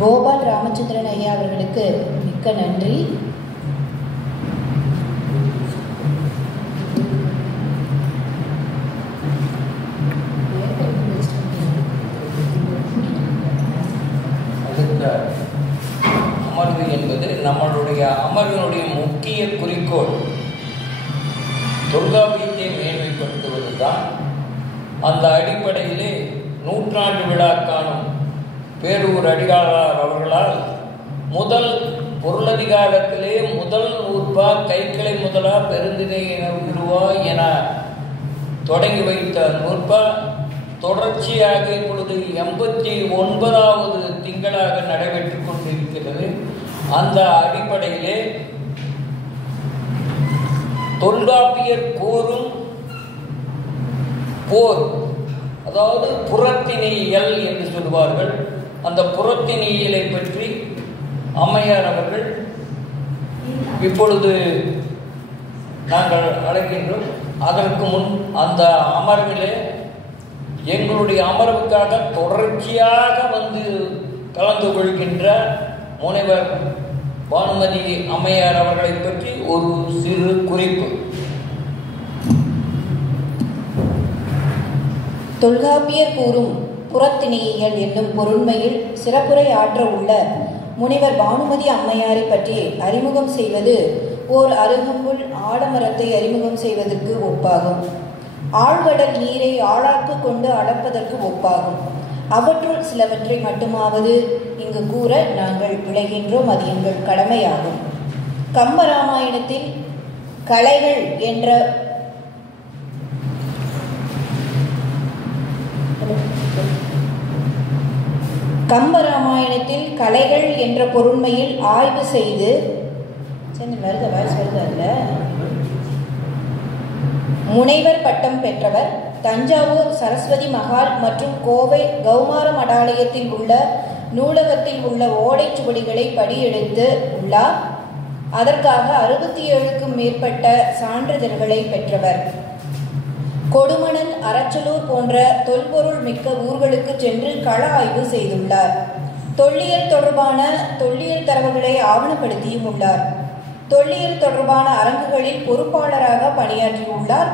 கோபால் ராமச்சந்திரன் ஐயா அவர்களுக்கு மிக்க நன்றி. அடுத்த அமர்வு என்பது நம்மளுடைய அமர்வினுடைய முக்கிய குறிக்கோள் தொல்காப்பியத்தை மேன்மைப்படுத்துவது தான். அந்த அடிப்படையிலே நூற்றாண்டு விழா காணும் பேரூர் அடிகளார் அவர்களால் முதல் பொருளதிகாரத்திலே முதல் நூற்பா கைக்கிளை முதலா பெருந்திணை உருவா என தொடங்கி வைத்த நூற்பா தொடர்ச்சியாக இப்பொழுது 89வது திங்களாக நடைபெற்றுக் கொண்டிருக்கிறது. அந்த அடிப்படையிலே தொல்காப்பியர் கூறும் போர், அதாவது புறத்திணையியல் என்று சொல்வார்கள். அந்த புறத்திணையியலை பற்றி அம்மையார் அவர்கள் இப்பொழுது நாங்கள் அழைக்கின்றோம். அதற்கு முன் அந்த அமர்விலே எங்களுடைய அமர்வுக்காக தொடர்ச்சியாக வந்து கலந்து கொள்கின்ற முனைவர் பானுமதி அம்மையார் அவர்களை பற்றி ஒரு சிறு குறிப்பு. தொல்காப்பியர் கூறும் புறத்திணையியல் என்னும் பொருண்மையில் சிறப்புரை ஆற்ற உள்ள முனைவர் பானுமதி அம்மையாரை பற்றி அறிமுகம் செய்வது ஓர் அருகம்புல் ஆலமரத்தை அறிமுகம் செய்வதற்கு ஒப்பாகும். ஆழ்கடல் நீரை ஆளாக்கு கொண்டு அளப்பதற்கு ஒப்பாகும். அவற்றுள் சிலவற்றை மட்டுமாவது இங்கு கூற நாங்கள் விளைகின்றோம். அது எங்கள் கடமையாகும். கம்பராமாயணத்தில் கலைகள் என்ற கம்பராமாயணத்தில் கலைகள் என்ற பொருண்மையில் ஆய்வு செய்து முனைவர் பட்டம் பெற்றவர். தஞ்சாவூர் சரஸ்வதி மகால் மற்றும் கோவை கௌமார மடாலயத்தில் உள்ள நூலகத்தில் உள்ள ஓடைச்சுவடிகளை படியெடுத்து உள்ளார். அதற்காக 67க்கும் மேற்பட்ட சான்றிதழ்களை பெற்றவர். கொடுமணல், அரச்சலூர் போன்ற தொல்பொருள் மிக்க ஊர்களுக்கு சென்று கள ஆய்வு செய்துள்ளார். தொல்லியல் தொடர்பான தொல்லியல் தரவுகளை ஆவணப்படுத்தியும் உள்ளார். தொல்லியல் தொடர்பான அரங்குகளில் பொறுப்பாளராக பணியாற்றியுள்ளார்.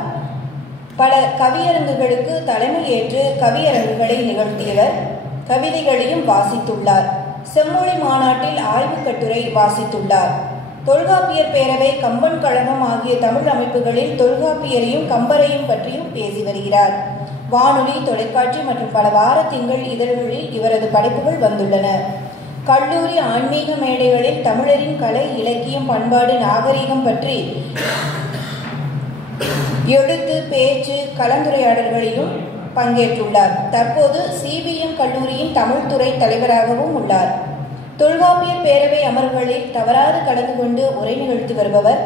பல கவியரங்குகளுக்கு தலைமை ஏற்று கவியரங்குகளை நிகழ்த்தியவர். கவிதைகளையும் வாசித்துள்ளார். செம்மொழி மாநாட்டில் ஆய்வுக் கட்டுரை வாசித்துள்ளார். தொல்காப்பியர் பேரவை, கம்பன் கழகம் ஆகிய தமிழ் அமைப்புகளில் தொல்காப்பியரையும் கம்பரையும் பற்றியும் பேசி வருகிறார். வானொலி, தொலைக்காட்சி மற்றும் பல வார திங்கள் இதழ்களில் இவரது படைப்புகள் வந்துள்ளன. கல்லூரி ஆன்மீக மேடைகளில் தமிழரின் கலை, இலக்கியம், பண்பாடு, நாகரிகம் பற்றி எழுத்து, பேச்சு, கலந்துரையாடல்களிலும் பங்கேற்றுள்ளார். தற்போது CBM கல்லூரியின் தமிழ் துறை தலைவராகவும் உள்ளார். தொல்காப்பியர் பேரவை அமர்வுகளில் தவறாது கலந்து கொண்டு உரை நிகழ்த்தி வருபவர்.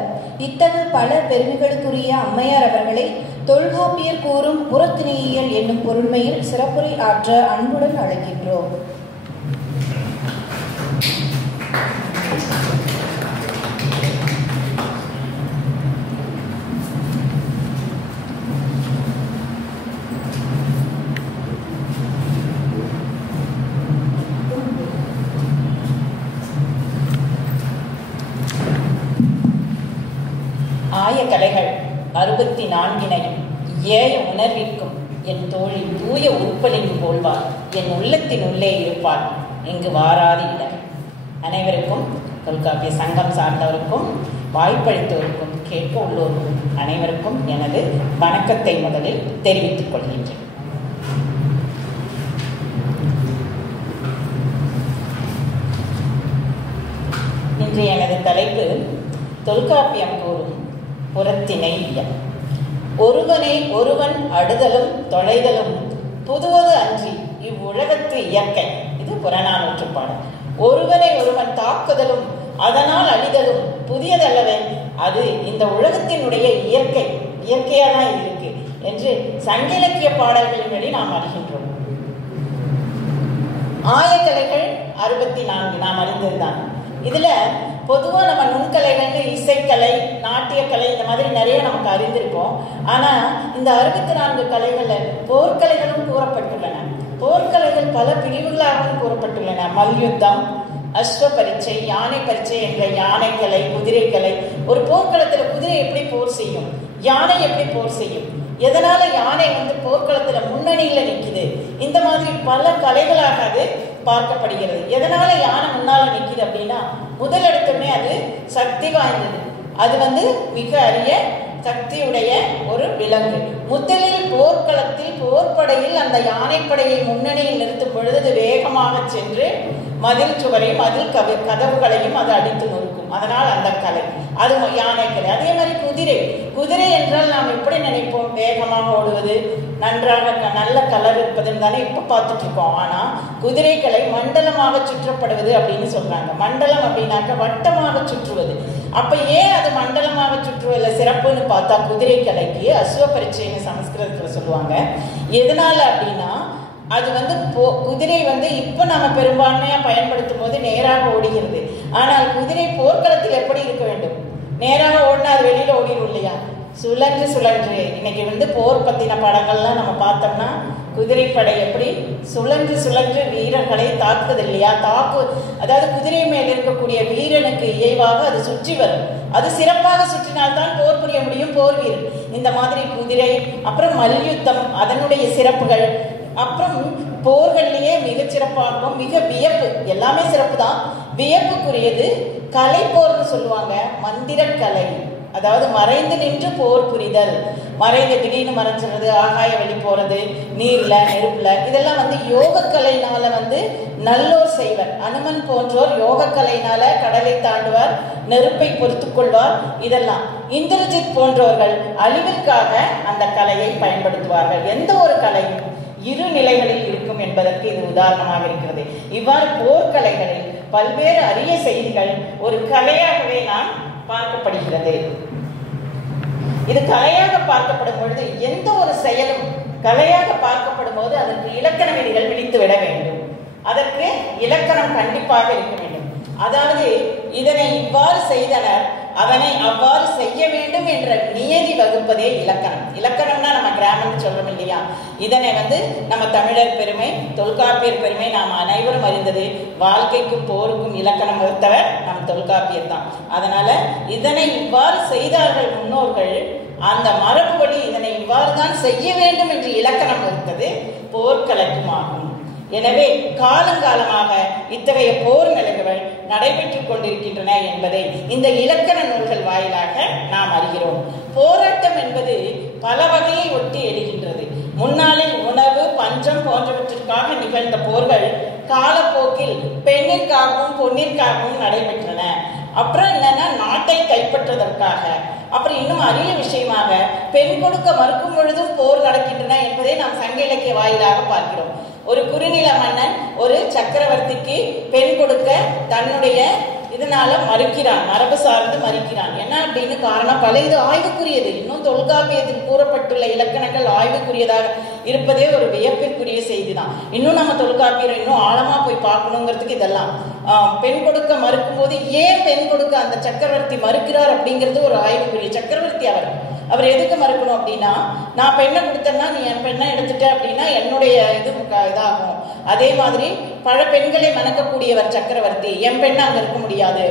இத்தகைய பல பெருமைகளுக்குரிய அம்மையார் அவர்களை தொல்காப்பியர் கூறும் புறத்திணையியல் என்னும் பொருண்மையில் சிறப்புரை ஆற்ற அன்புடன் அழைக்கின்றோம். ஆய கலைகள் 64 ஏய உணர்விற்கும் என் தோழி தூய உட்பலின் போல்வார் என் உள்ளத்தின் உள்ளே இருப்பார் இங்கு வாராது இடர். அனைவருக்கும், தொல்காப்பிய சங்கம் சார்ந்தவருக்கும், வாய்ப்பளித்தோருக்கும், கேட்க உள்ளோருக்கும் அனைவருக்கும் எனது வணக்கத்தை முதலில் தெரிவித்துக் கொள்கின்றேன். இன்று எனது தலைப்பு தொல்காப்பியம் கூறும் புறத்திணையியல். ஒருவனை ஒருவன் அடுதலும் தொலைதலும் புதுவது அன்றி இவ்வுலகத்து இயற்கை. இது புறநானூற்று பாடல். ஒருவனை ஒருவன் தாக்குதலும் அதனால் அழிதலும் புதியதல்லவே, அது இந்த உலகத்தினுடைய இயற்கையாதான் இருக்கு என்று சங்க இலக்கிய பாடல்களின் வழி நாம் அறிகின்றோம். ஆயக்கலைகள் 64 நாம் அறிந்ததுதான். இதுல பொதுவாக நம்ம நுண்கலைகள்னு இசைக்கலை, நாட்டியக்கலை இந்த மாதிரி நிறைய நமக்கு அறிந்திருக்கோம். ஆனால் இந்த 64 கலைகளில் போர்க்கலைகளும் கூறப்பட்டுள்ளன. போர்க்கலைகள் பல பிரிவுகளாகவும் கூறப்பட்டுள்ளன. மல்யுத்தம், அஸ்வ பரீட்சை, யானை பரீட்சை என்ற யானைக்கலை, குதிரைக்கலை. ஒரு போர்க்களத்தில் குதிரை எப்படி போர் செய்யும், யானை எப்படி போர் செய்யும், எதனால யானை போர்க்களத்துல முன்னணியில நிக்குது, இந்த மாதிரி பல கலைகளாக அது பார்க்கப்படுகிறது. எதனால யானை முன்னால நிக்குது அப்படின்னா, முதல் எடுத்தோடனே அது சக்தி வாய்ந்தது, அது மிக அரிய சக்தியுடைய ஒரு விலங்கு. முதலில் போர்க்களத்தில் போர்ப்படையில் அந்த யானைப்படையை முன்னணியில் நிறுத்தும் பொழுது வேகமாக சென்று மதில் சுவரையும் மதில் கதவுகளையும் அது அடித்து நொறுக்கும். அதனால் அந்த கலை அது யானைக்கலை. அதே மாதிரி குதிரை என்றால் நாம் எப்படி நினைப்போம், வேகமாக ஓடுவது, நன்றாக நல்ல கலர் இருப்பதுன்னு தானே இப்ப பார்த்துட்டு இருக்கோம். ஆனா குதிரை கலை மண்டலமாக சுற்றப்படுவது அப்படின்னு சொல்றாங்க. மண்டலம் அப்படின்னாக்க வட்டமாக சுற்றுவது. அப்ப ஏன் அது மண்டலமாக சுற்றுவதில் சிறப்புன்னு பார்த்தா, குதிரை கலைக்கு அஸ்வ பரீட்சைன்னு சமஸ்கிருதத்துல சொல்லுவாங்க. எதனால அப்படின்னா, அது குதிரை இப்ப நம்ம பெரும்பான்மையா பயன்படுத்தும் போது நேராக ஓடுகிறது. ஆனால் குதிரை போர்க்களத்தில் எப்படி இருக்க வேண்டும், நேராக ஓடினா அது வெளியில ஓடிடும் இல்லையா, சுழன்று சுழன்று. இன்னைக்கு போர் பத்தின படங்கள்லாம் நம்ம பார்த்தோம்னா குதிரைப்படை எப்படி சுழன்று சுழன்று வீரர்களை தாக்குது இல்லையா, அதாவது குதிரை மேல் இருக்கக்கூடிய வீரனுக்கு இயைவாக அது சுற்றி வரும். அது சிறப்பாக சுற்றினால்தான் போர் புரிய முடியும் போர் வீரர். இந்த மாதிரி குதிரை, அப்புறம் மல்யுத்தம், அதனுடைய சிறப்புகள், அப்புறம் போர்கள்லயே மிக சிறப்பாகவும் மிக வியப்பு, எல்லாமே சிறப்பு தான், வியப்புக்குரியது கலை போர்னு சொல்லுவாங்க. மந்திர கலை, அதாவது மறைந்து நின்று போர் புரிதல். மறைந்து திடீர்னு மறைஞ்சிறது, ஆகாய வெளி போறது, நீர்ல நெருப்புல, இதெல்லாம் யோக கலையினால நல்லோர் செய்வர். அனுமன் போன்றோர் யோக கலையினால கடலை தாண்டுவார், நெருப்பை பொறுத்து கொள்வார். இதெல்லாம் இந்திரஜித் போன்றவர்கள் அழிவிற்காக அந்த கலையை பயன்படுத்துவார்கள். எந்த ஒரு கலையும் இரு நிலைகளில் இருக்கும் என்பதற்கு இது உதாரணமாக இருக்கிறது. இவ்வாறு போர்க்கலைகளில் பல்வேறு அரிய செய்திகள் ஒரு கலையாகவே நாம் பார்க்கப்படுகிறது. இது கலையாக பார்க்கப்படும் பொழுது, எந்த ஒரு செயலும் கலையாக பார்க்கப்படும் போது அதற்கு இலக்கண விதிகள் விழித்துவிட வேண்டும். அதற்கு இலக்கணம் கண்டிப்பாக இருக்க வேண்டும். அதாவது இதனை இவ்வாறு செய்தனர், அதனை அவ்வாறு செய்ய வேண்டும் என்ற நியதி வகுப்பதே இலக்கணம். இலக்கணம்னா நம்ம கிராமர்னு சொல்றோம் இல்லையா, இதனை நம்ம தமிழர் பெருமை, தொல்காப்பியர் பெருமை நாம் அனைவரும் அறிந்தது. வாழ்க்கைக்கும் போருக்கும் இலக்கணம் வகுத்தவர் நம் தொல்காப்பியர் தான். அதனால இதனை இவ்வாறு செய்தார்கள் முன்னோர்கள், அந்த மரபுபடி இதனை இவ்வாறு தான் செய்ய வேண்டும் என்று இலக்கணம் வகுத்தது போர்க்கலைக்கும் ஆகும். எனவே காலங்காலமாக இத்தகைய போர் நிலைகள் நடைபெற்றுக் கொண்டிருக்கின்றன என்பதை இந்த இலக்கண நூல்கள் வாயிலாக நாம் அறிகிறோம். போராட்டம் என்பது பல வகையை ஒட்டி எழுகின்றது. முன்னாளில் உணவு, பஞ்சம் போன்றவற்றிற்காக நிகழ்ந்த போர்கள் காலப்போக்கில் பெண்ணிற்காகவும் பொன்னிற்காகவும் நடைபெற்றன. அப்புறம் என்னன்னா, நாட்டை கைப்பற்றுவதற்காக. அப்புறம் இன்னும் அரிய விஷயமாக பெண் கொடுக்க மறுக்கும் பொழுதும் போர் நடக்கின்றன என்பதை நாம் சங்க இலக்கிய வாயிலாக பார்க்கிறோம். ஒரு குறுநில மன்னன் ஒரு சக்கரவர்த்திக்கு பெண் கொடுக்க தன்னுடைய இதனால மறுக்கிறான், மரபு சார்ந்து மறுக்கிறான். என்ன அப்படின்னு காரணம் பல, இது ஆய்வுக்குரியது. இன்னும் தொல்காப்பியத்தில் கூறப்பட்டுள்ள இலக்கணங்கள் ஆய்வுக்குரியதாக இருப்பதே ஒரு வியப்பிற்குரிய செய்தி தான். இன்னும் நம்ம தொல்காப்பியர் இன்னும் ஆழமா போய் பார்க்கணுங்கிறதுக்கு இதெல்லாம் பெண் கொடுக்க மறுக்கும் போது ஏன் பெண் கொடுக்க அந்த சக்கரவர்த்தி மறுக்கிறார் அப்படிங்கிறது ஒரு ஆய்வுக்குரிய. சக்கரவர்த்தி அவர் எதுக்கு மறுக்கணும் அப்படின்னா, நான் பெண்ணை கொடுத்தேன்னா நீ என் பெண்ணை எடுத்துட்ட அப்படின்னா என்னுடைய இது இதாகும். அதே மாதிரி பல பெண்களை மணக்கக்கூடியவர் சக்கரவர்த்தி, என் பெண்ணை அங்க இருக்க முடியாது,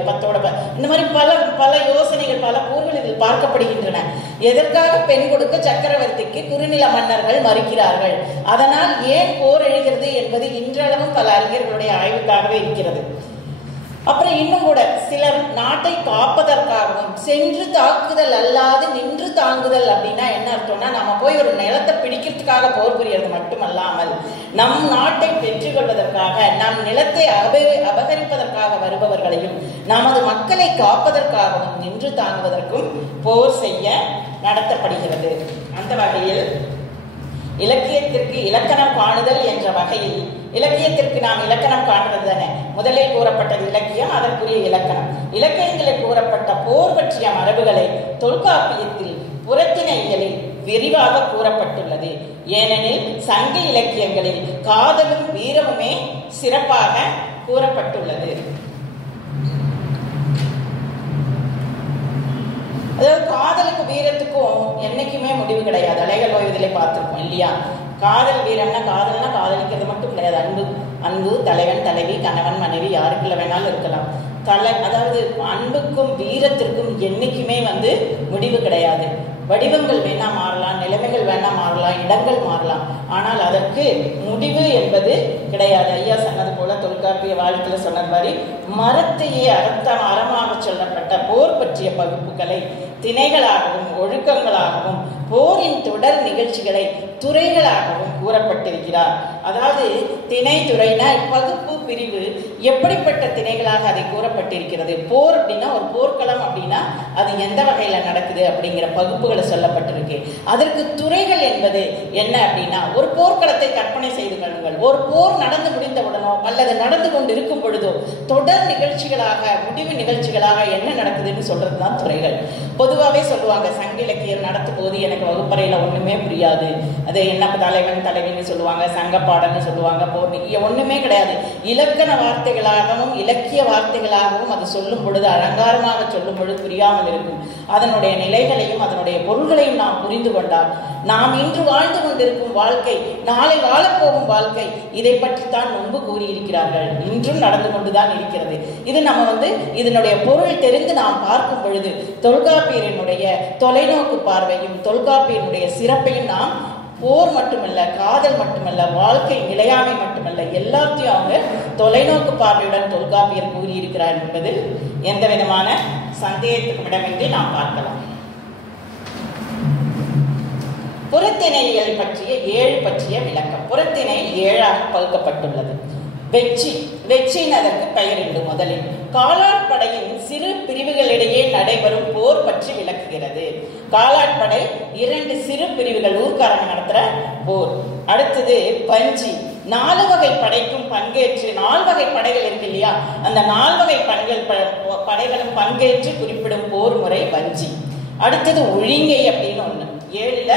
இந்த மாதிரி பல பல யோசனைகள், பல கூறுகள் இதில் பார்க்கப்படுகின்றன. எதற்காக பெண் கொடுக்க சக்கரவர்த்திக்கு குறுநில மன்னர்கள் மறுக்கிறார்கள், அதனால் ஏன் போர் எழுகிறது என்பது இன்றளவும் பல அறிஞர்களுடைய ஆய்வுக்காகவே இருக்கிறது. அப்புறம் இன்னும் கூட சிலர் நாட்டை காப்பதற்காகவும் சென்று தாக்குதல் அல்லாது நின்று தாங்குதல் அப்படின்னா என்ன அர்த்தம்னா, நம்ம போய் ஒரு நிலத்தை பிடிக்கிறதுக்காக போர் புரியறது மட்டுமல்லாமல் நம் நாட்டை வெற்றி கொள்வதற்காக, நம் நிலத்தை அபகரிப்பதற்காக வருபவர்களையும் நமது மக்களை காப்பதற்காகவும் நின்று தாங்குவதற்கும் போர் செய்ய நடத்தப்படுகிறது. அந்த வகையில் இலக்கியத்திற்கு இலக்கணம் காணுதல் என்ற வகையில், இலக்கியத்திற்கு நாம் இலக்கணம் காணுவது தானே, முதலில் கூறப்பட்டது இலக்கியம், அதற்குரிய இலக்கணம். இலக்கியங்களில் கூறப்பட்ட போர் பற்றிய மரபுகளை தொல்காப்பியத்தில் புறத்தின இயலில் விரிவாக கூறப்பட்டுள்ளது. ஏனெனில் சங்க இலக்கியங்களில் காதலும் வீரமுமே சிறப்பாக கூறப்பட்டுள்ளது. அதாவது காதலுக்கு வீரத்துக்கும் என்னைக்குமே முடிவு கிடையாது. அலைகள் ஓய்வதிலே பார்த்திருக்கோம் இல்லையா. காதல் வீரன்னா காதலிக்கிறது மட்டும் கிடையாது. அன்பு தலைவன் தலைவி கணவன் மனைவி யாருக்குள்ள வேணாலும் இருக்கலாம். அதாவது அன்புக்கும் வீரத்திற்கும் என்னைக்குமே முடிவு கிடையாது. வடிவங்கள் வேணா மாறலாம், நிலைமைகள் வேணா மாறலாம், இடங்கள் மாறலாம், ஆனால் அதற்கு முடிவு என்பது கிடையாது. ஐயா சொன்னது போல தொல்காப்பிய வாழ்க்கையில சொன்ன மாதிரி மரத்தையே அறமாக சொல்லப்பட்ட போர் பற்றிய பகுப்புகளை திணைகளாகவும் ஒழுக்கங்களாகவும் போரின் தொடர் நிகழ்ச்சிகளை துறைகளாகவும் கூறப்பட்டிருக்கிறார். அதாவது திணை துறைனா பகுப்பு பிரிவு எப்படிப்பட்ட திணைகளாக அதை கூறப்பட்டிருக்கிறது. போர் அப்படின்னா ஒரு போர்க்களம் அப்படின்னா அது எந்த வகையில நடக்குது அப்படிங்கிற பகுப்புகளை சொல்லப்பட்டிருக்கு. அதற்கு துறைகள் என்பது என்ன அப்படின்னா ஒரு போர்க்களத்தை கற்பனை செய்து கொள்ளுங்கள். ஒரு போர் நடந்து முடிந்தவுடனோ அல்லது நடந்து கொண்டு இருக்கும் பொழுதோ தொடர் நிகழ்ச்சிகளாக முடிவு நிகழ்ச்சிகளாக என்ன நடக்குதுன்னு சொல்றதுதான் துறைகள். பொதுவாகவே சொல்லுவாங்க, சங்க இலக்கியம் நடத்தும் போது எனக்கு வகுப்பறையில ஒண்ணுமே புரியாது, அது என்ன தலைவன் தலைவின்னு சொல்லுவாங்க, சங்க பாடல்னு சொல்லுவாங்க, போர் ஒண்ணுமே கிடையாது. இலக்கண வார்த்தைகளாகவும் இலக்கிய வார்த்தைகளாகவும் அது சொல்லும் பொழுது அலங்காரமாக சொல்லும் பொழுது புரியாமல் இருக்கும். அதனுடைய நிலைகளையும் அதனுடைய பொருள்களையும் நாம் புரிந்து கொண்டால் நாம் இன்று வாழ்ந்து கொண்டிருக்கும் வாழ்க்கை நாளை வாழப்போகும் வாழ்க்கை இதை பற்றித்தான் முன்பு கூறியிருக்கிறார்கள். இன்றும் நடந்து கொண்டுதான் இருக்கிறது. இது நம்ம இதனுடைய பொருள் தெரிந்து நாம் பார்க்கும் பொழுது தொல்காப்பியரினுடைய தொலைநோக்கு பார்வையும் தொல்காப்பியனுடைய சிறப்பையும் நாம் போர் மட்டுமல்ல, காதல் மட்டுமல்ல, வாழ்க்கை நிலையாமை மட்டுமல்ல, எல்லாத்தையும் அவங்க தொலைநோக்கு பார்வையுடன் தொல்காப்பியர் கூறியிருக்கிறார் என்பது எந்த விதமான சந்தேகத்துக்கும் இடமின்றி நாம் பார்க்கலாம். புறத்திணைகளை பற்றிய 7 பற்றிய விளக்கம். புறத்திணை 7ஆக பகுக்கப்பட்டுள்ளது. வெற்றின் அதற்கு பெயர் உண்டு. முதலில் காலாட்படையின் சிறு பிரிவுகளிடையே நடைபெறும் போர் பற்றி விளக்குகிறது. காலாட்படை 2 சிறு பிரிவுகள், ஊர்க்காரங்க நடத்துற போர். அடுத்தது வஞ்சி, 4 வகை படைக்கும் பங்கேற்று, 4 வகை படைகள் இருக்கு இல்லையா, அந்த 4 வகை படைகளும் பங்கேற்று குறிப்பிடும் போர் முறை வஞ்சி. அடுத்தது ஒழுங்கை அப்படின்னு ஒண்ணு, 7ல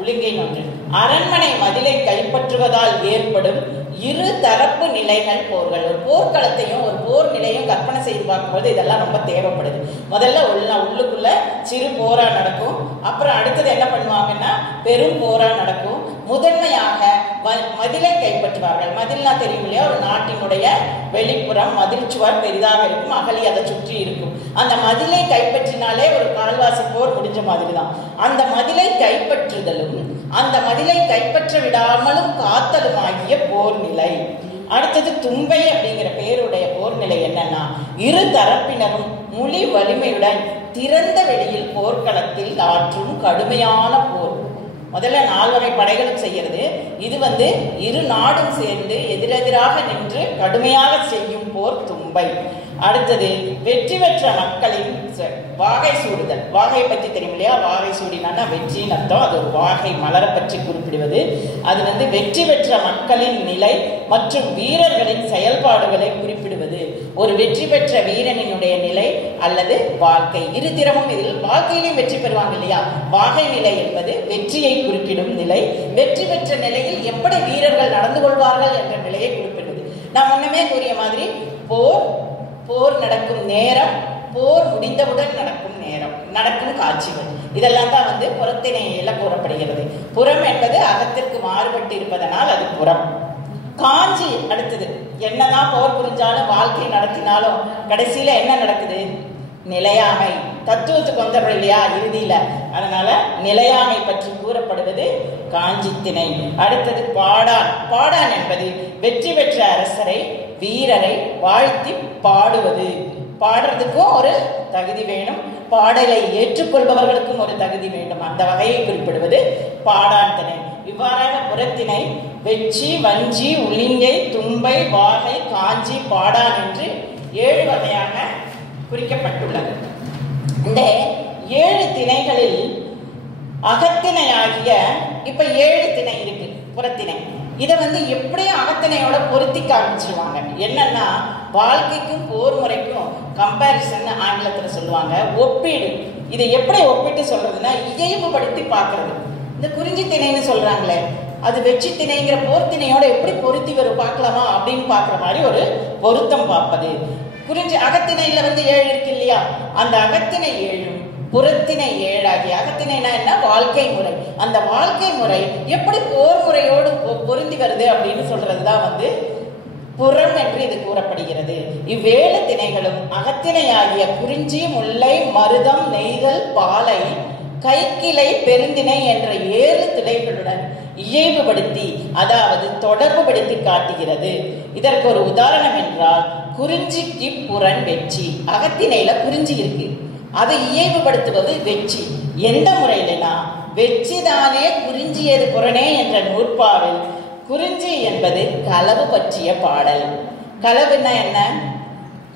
ஒழுங்கைன்னு ஒன்று. அரண்மனை மதிலை கைப்பற்றுவதால் ஏற்படும் 2 தரப்பு நிலைகள் போர்கள். ஒரு போர்க்களத்தையும் ஒரு போர் நிலையும் கற்பனை செய்து பார்க்கும்போது இதெல்லாம் ரொம்ப தேவைப்படுது. முதல்ல உள்ளுக்குள்ள சிறு போரா நடக்கும், அப்புறம் அடுத்தது என்ன பண்ணுவாங்கன்னா பெரும் போரா நடக்கும். முதன்மையாக மதிலை கைப்பற்றுவார்கள். மதில்னா தெரியும் இல்லையா, ஒரு நாட்டினுடைய வெளிப்புறம் மதில் சுவர் பெரிதாக இருக்கும், அகலி அதை சுற்றி இருக்கும். அந்த மதிலை கைப்பற்றினாலே ஒரு கால்வாசி போர் முடிஞ்ச மாதிரி தான். அந்த மதிலை கைப்பற்றுதலும் அந்த மதிலை கைப்பற்ற விடாமலும் காத்தலும் ஆகிய போர் நிலை. அடுத்தது தும்பை அப்படிங்கிற பேருடைய போர் நிலை என்னன்னா, 2 தரப்பினரும் மொழி வலிமையுடன் திறந்த வெளியில் போர்க்களத்தில் ஆற்றும் கடுமையான போர். முதல்ல 4 வகை படைகளும் செய்யறது. இது 2 நாடும் சேர்ந்து எதிரெதிராக நின்று கடுமையாக செய்யும் போர் தும்பை. அடுத்தது வெற்றி பெற்ற மக்களின் வாகை சூடுதல். வாகை பற்றி தெரியும் இல்லையா, வாகை சூடினா வெற்றின்னு அர்த்தம். அது ஒரு வாகை மலரை பற்றி குறிப்பிடுவது. அது வெற்றி பெற்ற மக்களின் நிலை மற்றும் வீரர்களின் செயல்பாடுகளை குறிப்பிடுவது. ஒரு வெற்றி பெற்ற வீரனினுடைய நிலை அல்லது வாழ்க்கை, இருதிறமும் இதில் வாழ்க்கையிலையும் வெற்றி பெறுவாங்க இல்லையா. வாகை நிலை என்பது வெற்றியை குறிப்பிடும் நிலை. வெற்றி பெற்ற நிலையில் எப்படி வீரர்கள் நடந்து கொள்வார்கள் என்ற நிலையை குறிப்பிடுவது. நான் முன்னமே கூறிய மாதிரி போர் நடக்கும் நேரம், போர் முடிந்தவுடன் நடக்கும் நேரம், நடக்கும் காட்சிகள், இதெல்லாம் தான் புறத்திணையில கூறப்படுகிறது. புறம் என்பது அகத்திற்கு மாறுபட்டு இருப்பதனால் அது புறம். காஞ்சி அடுத்தது. என்னதான் போர் புரிஞ்சாலும் வாழ்க்கை நடத்தினாலும் கடைசியில என்ன நடக்குது? நிலையாமை. தத்துவத்துக்கு வந்துடுறோம் இல்லையா இறுதியில, அதனால நிலையாமை பற்றி கூறப்படுவது காஞ்சி திணை. அடுத்தது பாடான். பாடான் என்பது வெற்றி பெற்ற அரசரை வீரரை வாழ்த்தி பாடுவது. பாடுறதுக்கும் ஒரு தகுதி வேணும், பாடலை ஏற்றுக்கொள்பவர்களுக்கும் ஒரு தகுதி வேண்டும். அந்த வகையை குறிப்பிடுவது பாடான் திணை. இவ்வாறாக புறத்திணை வெச்சி, வஞ்சி, உளிங்கை, தும்பை, வாகை, காஞ்சி, பாடான் என்று 7 வகையாக குறிக்கப்பட்டுள்ளது. இந்த 7 திணைகளில் அகத்திணையாகிய இப்ப 7 திணை இருக்கு புறத்திணை. இதை எப்படியும் அகத்திணையோட பொருத்தி காமிச்சிருவாங்க. என்னன்னா வாழ்க்கைக்கும் போர் முறைக்கும் கம்பேரிசன் ஆங்கிலத்துல சொல்லுவாங்க, ஒப்பீடு. இதை எப்படி ஒப்பிட்டு சொல்றதுன்னா இயல்புபடுத்தி பார்க்கறது. இந்த குறிஞ்சி திணைன்னு சொல்றாங்களே, அது வெற்றி திணைங்கிற போர் திணையோட எப்படி பொருத்தி வரும் பார்க்கலாமா அப்படின்னு பாக்குற மாதிரி ஒரு பொருத்தம் பார்ப்பது. குறிஞ்சி அகத்திணையில 7 இருக்கு இல்லையா, அந்த அகத்திணை 7 புறத்திணை 7 ஆகி, அகத்திணைனா என்ன? வாழ்க்கை முறை. அந்த வாழ்க்கை முறை எப்படி போர் முறையோடு பொருந்தி வருது அப்படின்னு சொல்றதுதான் புறம் என்று இது கூறப்படுகிறது. இவ்வேழு திணைகளும் அகத்திணை ஆகிய குறிஞ்சி, முல்லை, மருதம், நெய்தல், பாலை, கைக்கிளை, பெருந்திணை என்ற 7 திணைகளுடன் இயைபுபடுத்தி, அதாவது தொடர்பு படுத்தி காட்டுகிறது. இதற்கு ஒரு உதாரணம் என்றால் குறிஞ்சிக்கு புறன் வெச்சி. அகத்திணையில குறிஞ்சி இருக்கு, அதை இயைபுபடுத்துவது வெச்சி. எந்த முறையிலனா வெச்சிதானே குறிஞ்சியது புறனே என்ற நூற்பாவில் குறிஞ்சி என்பது களவு பற்றிய பாடல். களவுன்னா என்ன?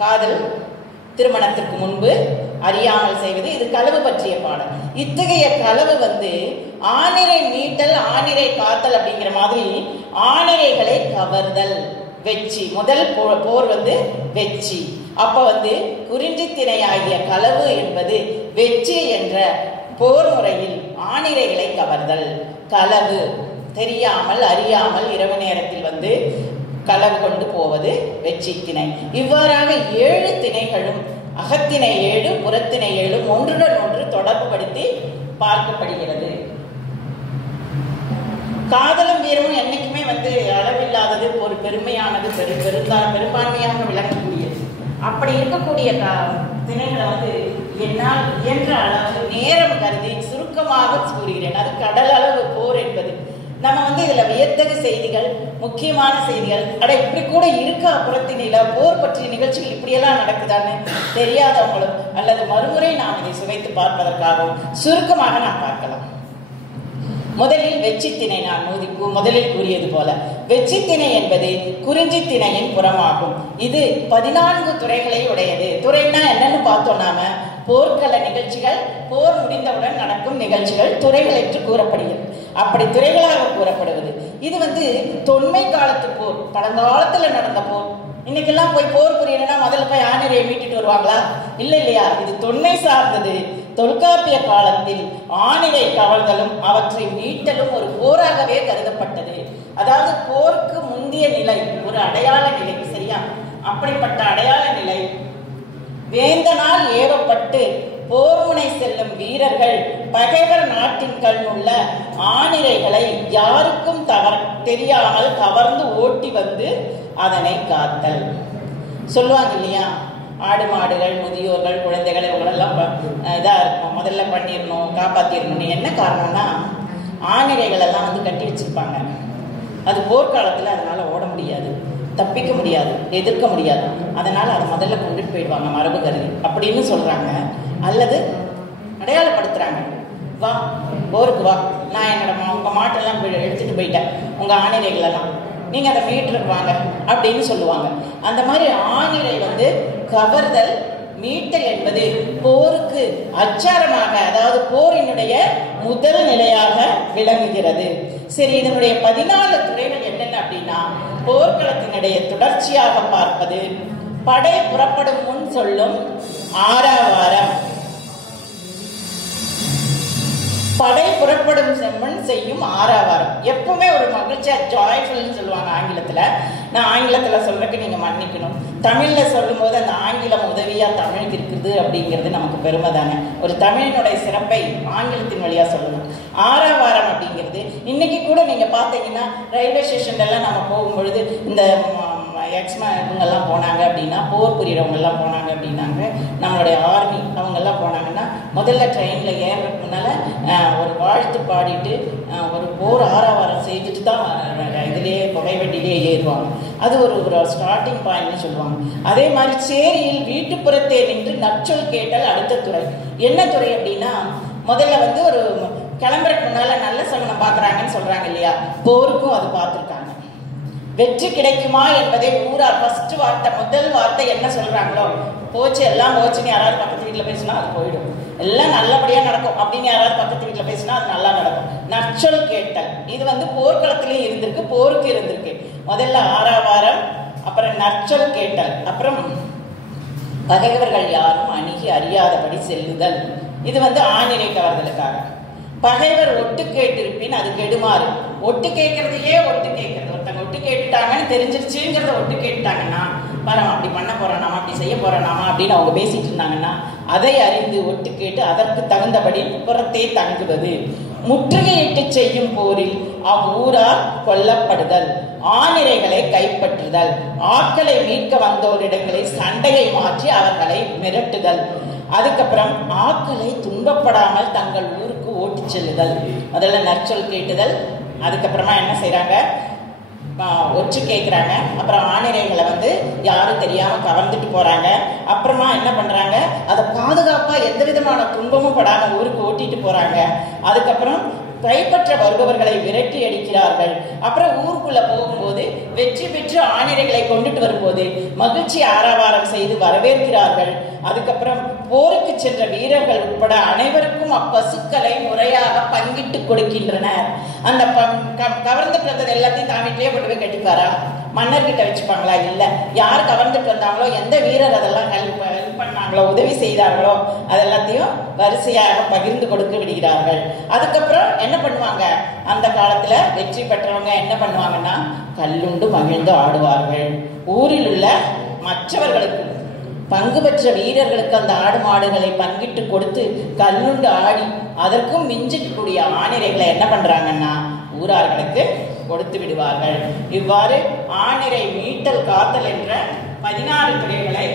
காதல், திருமணத்திற்கு முன்பு அறியாமல் செய்வது, இது களவு பற்றிய பாடல். இத்தகைய களவு ஆணிரை மீட்டல், ஆணிரை காத்தல் அப்படிங்கிற மாதிரி ஆணிரைகளை கவர்தல் வெச்சி. முதல் போர் வெச்சி. அப்ப குறிஞ்சி திணையாகிய களவு என்பது வெச்சி என்ற போர் முறையில் ஆணிரைகளை கவர்தல். களவு தெரியாமல் அறியாமல் இரவு நேரத்தில் களவு கொண்டு போவது வெச்சி திணை. இவ்வாறாக 7 திணைகளும் அகத்திணை 7 புறத்திணை 7 ஒன்றுடன் ஒன்று தொடர்பு படுத்தி பார்க்கப்படுகிறது. காதலும் வீரமும் என்னைக்குமே அளவில்லாதது, ஒரு பெருமையானது, பெரும்பான்மையாக விளங்கக்கூடியது. அப்படி இருக்கக்கூடிய திணைகளை என்னால் இயன்ற அளவு நேரம் கருதி சுருக்கமாக கூறுகிறேன். அது கடல் அளவு போர் என்பது. நம்ம இதுல வியத்தகு செய்திகள், முக்கியமான செய்திகள், இப்படி கூட இருக்கா புறத்திணையில போர் பற்றிய நிகழ்ச்சிகள் இப்படியெல்லாம் நடக்குதான்னு தெரியாதவங்களும் அல்லது மறுமுறை நாம் இதை சுவைத்து பார்ப்பதற்காகவும் சுருக்கமாக நாம் பார்க்கலாம். முதலில் வெச்சித்திணை. நான் முதலில் கூறியது போல வெச்சித்திணை என்பது குறிஞ்சி திணையின் புறமாகும். இது 14 துறைகளை உடையது. துறைனா என்னன்னு பார்த்தோம் நாம. போர்க்கள நிகழ்ச்சிகள், போர் முடிந்தவுடன் நடக்கும் நிகழ்ச்சிகள் துறைகள் என்று கூறப்படுகிறது. அப்படி துறைகளாக கூறப்படுவது இது தொன்மை காலத்து போர், பழங்காலத்துல நடந்த போர். இன்னைக்கெல்லாம் போய் போர் புரியணும்னா முதல்ல போய் ஆணிரையை மீட்டிட்டு வருவாங்களா? இல்லையா? இது தொன்மை சார்ந்தது. தொல்காப்பிய காலத்தில் ஆணிரை கவர்தலும் அவற்றை மீட்டலும் ஒரு போராகவே கருதப்பட்டது. அதாவது போருக்கு முந்தைய நிலை, ஒரு அடையாள நிலை. சரியா? அப்படிப்பட்ட அடையாள நிலை வேந்தனால் ஏவப்பட்டு போர்முனை செல்லும் வீரர்கள் பகைவர் நாட்டின் கண் உள்ள ஆணிரைகளை யாருக்கும் தெரியாமல் கவர்ந்து ஓட்டி அதனை காத்தல். சொல்லுவாங்க இல்லையா? ஆடு மாடுகள், முதியோர்கள், குழந்தைகள் இவங்களெல்லாம் முதல்ல பண்ணிடணும், காப்பாற்றிடணும். என்ன காரணம்னா ஆணிரைகள் எல்லாம் கட்டி வச்சிருப்பாங்க. அது போர்க்காலத்தில் அதனால ஓட முடியாது, தப்பிக்க முடியாது, எதிர்க்க முடியாது. அதனால அதை முதல்ல கொண்டுட்டு போயிடுவாங்க மரபு கருதி அப்படின்னு சொல்றாங்க. அல்லது அடையாளப்படுத்துறாங்க. வா போருக்கு வா, நான் உங்க மாட்டெல்லாம் எடுத்துட்டு போயிட்டேன், உங்க ஆணிரைகள் எல்லாம் நீங்க அதை மீட்டருக்கு வாங்க அப்படின்னு சொல்லுவாங்க. அந்த மாதிரி ஆணிரை கவர்தல், மீட்டல் என்பது போருக்கு அச்சாரமாக, அதாவது போரினுடைய முதல் நிலையாக விளங்குகிறது. சரி, இதனுடைய 14 துறைகள் என்னென்ன அப்படின்னா, போர்க்களத்தினுடைய தொடர்ச்சியாக பார்ப்பது, படை புறப்படும் முன் சொல்லும் ஆரவாரம், படை புறப்படும் முன் செய்யும் ஆரவாரம். எப்பவுமே ஒரு மகிழ்ச்சியா, ஜாய்ஃபுல்னு சொல்லுவாங்க ஆங்கிலத்துல. நான் ஆங்கிலத்துல சொல்றதுக்கு நீங்க மன்னிக்கணும். தமிழ்ல சொல்லும் போது அந்த ஆங்கிலம் உதவியா தமிழுக்கு இருக்குது அப்படிங்கிறது நமக்கு பெருமை தானே. ஒரு தமிழினுடைய சிறப்பை ஆங்கிலத்தின் வழியா சொல்லணும். ஆரவாரம் அப்படிங்கிறது இன்னைக்கு கூட நீங்க பாத்தீங்கன்னா ரயில்வே ஸ்டேஷன்ல எல்லாம் நம்ம போகும்பொழுது இந்த எக்ஸ்மா இவங்கெல்லாம் போனாங்க அப்படின்னா, போர் புரியறவங்கெல்லாம் போனாங்க அப்படின்னாங்க, நம்மளுடைய ஆர்மி அவங்கெல்லாம் போனாங்கன்னா முதல்ல ட்ரெயினில் ஏறுறதுக்கு முன்னால் ஒரு வாழ்த்து பாடிட்டு ஒரு போர் ஆரவாரம் செய்துட்டு தான் இதுலேயே புகை வண்டியிலே ஏறுவாங்க. அது ஒரு ஸ்டார்டிங் பாயிண்ட்னு சொல்லுவாங்க. அதே மாதிரி சேரியில் வீட்டுப்புறத்தே நின்று நற்சொல் கேட்டல் அடுத்த துறை. என்ன துறை அப்படின்னா, முதல்ல ஒரு கிளம்புறதுக்கு முன்னால நல்ல சகுனம் பார்க்குறாங்கன்னு சொல்கிறாங்க இல்லையா, போருக்கும் அது பார்த்துருக்காங்க. வெற்றி கிடைக்குமா என்பதை ஊரார் ஃபர்ஸ்ட் வார்த்தை, முதல் வார்த்தை என்ன சொல்றாங்களோ, போச்சு எல்லாம் போச்சுன்னு யாராவது பக்கத்து வீட்டில் பேசினா அது போயிடும், எல்லாம் நல்லபடியா நடக்கும் அப்படின்னு யாராவது பக்கத்து வீட்டில் பேசினா அது நல்லா நடக்கும். நற்சொல் கேட்டல் இது போர்க்களத்திலேயே இருந்திருக்கு, போருக்கு இருந்திருக்கு. முதல்ல ஆரவாரம், அப்புறம் நற்சொல் கேட்டல், அப்புறம் பகைவர்கள் யாரும் அணுகி அறியாதபடி செல்லுதல். இது ஆணிரை கவர்தலுக்காக. பகைவர் ஒட்டு கேட்டிருப்பின் அது கெடுமாறு. ஒட்டு கேட்கறதையே ஒட்டு கேட்கறது, ஒருத்தங்க ஒட்டு கேட்டுட்டாங்கன்னு தெரிஞ்சிருச்சுங்கிறத ஒட்டு கேட்டுட்டாங்கன்னா பாரு அப்படி பண்ண போறானாமா, அப்படி செய்ய போறானாமா அப்படின்னு அவங்க பேசிட்டு இருந்தாங்கன்னா அதை அறிந்து ஒட்டு கேட்டு அதற்கு தகுந்தபடி புறத்தே தங்குவது. முற்றுகையிட்டு செய்யும் போரில் அவ்வூரார் கொல்லப்படுதல், ஆணிரைகளை கைப்பற்றுதல், ஆட்களை மீட்க வந்தோரிடங்களை சண்டையை மாற்றி அவர்களை மிரட்டுதல், அதுக்கப்புறம் ஆட்களை துன்பப்படாமல் தங்கள் ஊருக்கு ஓட்டு செல்லுதல், முதல்ல நற்சொல் கேட்டுதல், அதுக்கப்புறமா என்ன செய்யறாங்க, ஒற்று கேட்குறாங்க, அப்புறம் ஆணிரைகளை யாரும் தெரியாம கவர்ந்துட்டு போறாங்க, அப்புறமா என்ன பண்றாங்க, அதை பாதுகாப்பா எந்த விதமான துன்பமும் படாம ஊருக்கு ஓட்டிட்டு போறாங்க, அதுக்கப்புறம் கைப்பற்ற வருபவர்களை விரட்டி அடிக்கிறார்கள், அப்புறம் ஊருக்குள்ள போகும்போது வெற்றி பெற்று ஆணிரைகளை கொண்டுட்டு வரும்போது மகிழ்ச்சி ஆரவாரம் செய்து வரவேற்கிறார்கள், அதுக்கப்புறம் போருக்கு சென்ற வீரர்கள் உட்பட அனைவருக்கும் அப்பசுக்களை முறையாக பங்கிட்டு கொடுக்கின்றனர். அந்த கவர்ந்துட்டு வந்தது எல்லாத்தையும் தான் வீட்டிலேயே கொண்டு போய் கட்டிப்பாரா, மன்னர்கிட்ட வச்சுப்பாங்களா? இல்ல, யார் கவர்ந்துட்டு வந்தாங்களோ, எந்த வீரர் அதெல்லாம் ஹெல்ப் பண்ணாங்களோ, உதவி செய்தார்களோ அதெல்லாத்தையும் வரிசையாக பகிர்ந்து கொடுக்க விடுகிறார்கள். அதுக்கப்புறம் என்ன பண்ணுவாங்க, அந்த காலத்துல வெற்றி பெற்றவங்க என்ன பண்ணுவாங்கன்னா கல்லுண்டு மகிழ்ந்து ஆடுவார்கள். ஊரில் உள்ள மற்றவர்களுக்கு பங்கு பெற்ற வீரர்களுக்கு அந்த ஆடு மாடுகளை பங்கிட்டு கொடுத்து கல்லுண்டு ஆடி அதற்கும் மிஞ்சிக்கூடிய ஆணிரைகளை என்ன பண்றாங்கன்னா ஊரார்களுக்கு கொடுத்து விடுவார்கள். இவ்வாறு ஆணிரை மீட்டல் காத்தல் என்ற 16 துறைகளை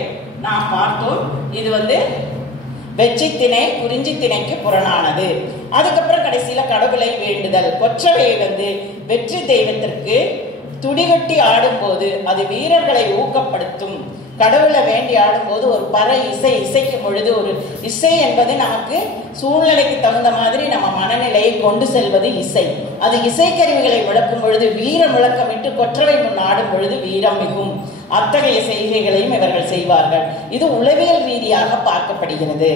நாம் பார்த்தோம். இது வெற்றி திணை குறிஞ்சி திணைக்கு புறணானது. அதுக்கப்புறம் கடைசியில கடவுளை வேண்டுதல். கொற்றவை வெற்றி தெய்வத்திற்கு துடிகட்டி ஆடும்போது அது வீரர்களை ஊக்கப்படுத்தும். கடவுளை வேண்டி ஆடும்போது ஒரு பற இசைக்கும் பொழுது, ஒரு இசை என்பது நமக்கு சூழ்நிலைக்கு தகுந்த மாதிரி நம்ம மனநிலையை கொண்டு செல்வது இசை. அது இசைக்கருவிகளை முழக்கும் பொழுது வீர முழக்கமிட்டு கொற்றவை முன் ஆடும் பொழுது வீரம் மிகும். அத்தகைய செய்கைகளையும் இவர்கள் செய்வார்கள். இது உளவியல் ரீதியாக பார்க்கப்படுகிறது.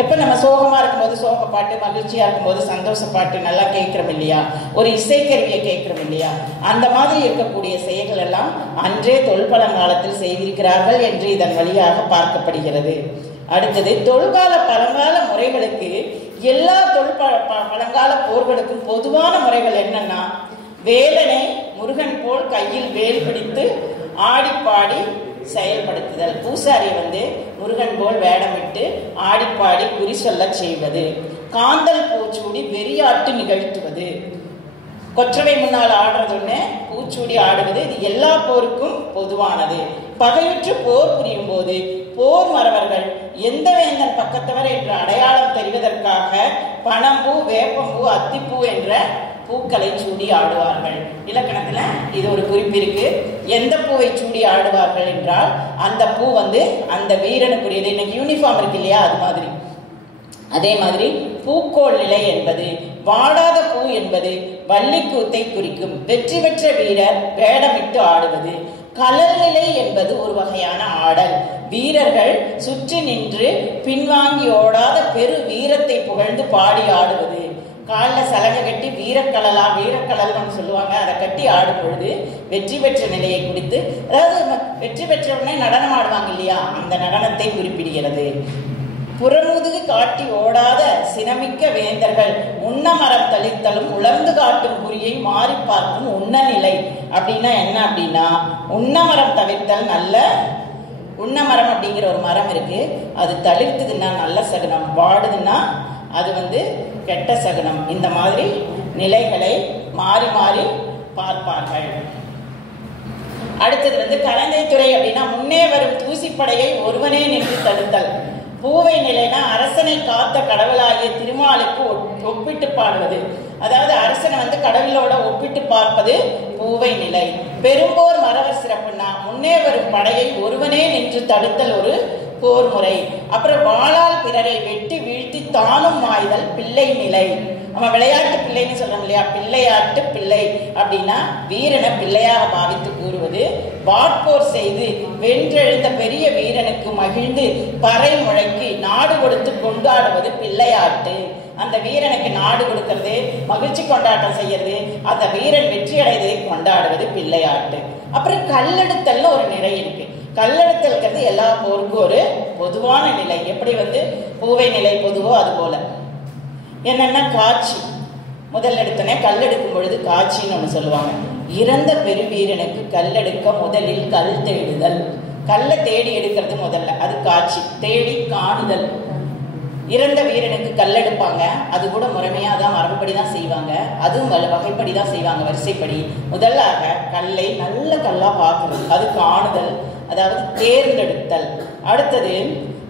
எப்ப நம்ம சோகமா இருக்கும்போது சோக பாட்டு, மகிழ்ச்சியா இருக்கும்போது சந்தோஷ பாட்டு நல்லா கேட்கிறோம் இல்லையா, ஒரு இசைக்கருவியை கேட்கிறோம் இல்லையா, அந்த மாதிரி இருக்கக்கூடிய செயல்கள் எல்லாம் அன்றே தொல்பழங்காலத்தில் செய்திருக்கிறார்கள் என்று இதன் வழியாக பார்க்கப்படுகிறது. அடுத்தது தொல்கால பழங்கால முறைகளுக்கு எல்லா பழங்கால போர்களுக்கும் பொதுவான முறைகள் என்னன்னா, வேலனை முருகன் போல் கையில் வேல் பிடித்து ஆடிப்பாடி செயல்படுத்துதல். பூசாரி முருகன் போல் வேடமிட்டு ஆடிப்பாடி குறி சொல்ல செய்வது. காந்தல் பூச்சூடி வெறியாட்டு நிகழ்த்துவது. கொற்றவை முன்னால் ஆடுறது ஒண்ணு, பூச்சூடி ஆடுவது, இது எல்லா போருக்கும் பொதுவானது. பகையுற்று போர் புரியும் போது போர் மறவர்கள் எந்த வேந்தன் பக்கத்தவர் என்று அடையாளம் தெரிவதற்காக பனம்பூ, வேப்பம்பூ, அத்திப்பூ என்ற பூக்களை சூடி ஆடுவார்கள். இலக்கணத்துல இது ஒரு குறிப்பு இருக்கு. எந்த பூவை சூடி ஆடுவார்கள் என்றால் அந்த பூ அந்த வீரனுக்குரியது. இன்னைக்கு யூனிஃபார்ம் இருக்கு இல்லையா, அது மாதிரி. அதே மாதிரி பூக்கோள் நிலை என்பது, வாடாத பூ என்பது வள்ளிக்கூத்தை குறிக்கும். வெற்றி பெற்ற வீரர் வேடமிட்டு ஆடுவது. கலல் நிலை என்பது ஒரு வகையான ஆடல். வீரர்கள் சுற்றி நின்று பின்வாங்கி ஓடாத பெரு வீரத்தை புகழ்ந்து பாடி ஆடுவது. காலில் சலகை கட்டி வீரக்கடல்னு சொல்லுவாங்க, அதை கட்டி ஆடும் பொழுது வெற்றி பெற்ற நிலையை குறித்து, அதாவது வெற்றி பெற்றவுடனே நடனம் ஆடுவாங்க இல்லையா, அந்த நடனத்தை குறிப்பிடுகிறது. புறமுதுகு காட்டி ஓடாத சினமிக்க வேந்தர்கள் உண்ணமரம் தளிர்த்தலும் உலர்ந்து காட்டும் குறியை மாறி பார்க்கும் உண்ணநிலை. அப்படின்னா என்ன அப்படின்னா, உண்ணமரம் தவிர்த்தல் நல்ல, உண்ணமரம் அப்படிங்கிற ஒரு மரம் இருக்கு, அது தளிர்த்துதுன்னா நல்ல சகுனம், வாடுதுன்னா அது கெட்ட சகுனம். இந்த மாதிரி நிலைகளை மாறி மாறி பார்ப்பார்கள். அடுத்தது கலந்தைத்துறை அப்படின்னா, முன்னே வரும் தூசிப்படையை ஒருவனே நின்று தடுத்தல். பூவை நிலைனா அரசனை காத்த கடவுளாகிய திருமாலுக்கு ஒப்பிட்டு பாடுவது. அதாவது அரசனை கடவுளோட ஒப்பிட்டு பார்ப்பது பூவை நிலை. பெரும்போர் மறவர் சிறப்புன்னா, முன்னே வரும் படையை ஒருவனே நின்று தடுத்தல் ஒரு போர் முறை. அப்புறம் வாளால் பிறரை வெட்டி வீழ்த்தி தானும் மாய்தல் பிள்ளை நிலை. நம்ம விளையாட்டு பிள்ளைன்னு சொல்றோம் இல்லையா, பிள்ளையாட்டு பிள்ளை அப்படின்னா வீரனை பிள்ளையாக பாவித்து கூறுவது. வாட்போர் செய்து வென்றெழுந்த பெரிய வீரனுக்கு மகிழ்ந்து பறை முழக்கி நாடு கொடுத்து கொண்டாடுவது பிள்ளையாட்டு. அந்த வீரனுக்கு நாடு கொடுக்கறது, மகிழ்ச்சி கொண்டாட்டம் செய்யறது, அந்த வீரன் வெற்றி அடைவதை கொண்டாடுவது பிள்ளையாட்டு. அப்புறம் கல்லெடுத்தல்னு ஒரு நிலை இருக்கு. கல்லெடுத்தல்கிறது எல்லா போருக்கும் ஒரு பொதுவான நிலை. எப்படி பூவை நிலை பொதுவோ அது போல. என்னன்னா காட்சி, முதல் எடுத்தோடனே கல்லெடுக்கும் பொழுது காட்சின்னு ஒன்று சொல்லுவாங்க. இறந்த பெருவீரனுக்கு கல்லெடுக்க முதலில் கல் தேடுதல். கல்லை தேடி எடுக்கிறது முதல்ல, அது காட்சி. தேடி காணுதல். இறந்த வீரனுக்கு கல்லெடுப்பாங்க, அது கூட முறைமையாக தான் மரபுப்படி தான் செய்வாங்க, அதுவும் வகைப்படி தான் செய்வாங்க, வரிசைப்படி. முதலாக கல்லை நல்ல கல்லாக பார்க்கறது, அது காணுதல், அதாவது தேர்ந்தெடுத்தல். அடுத்தது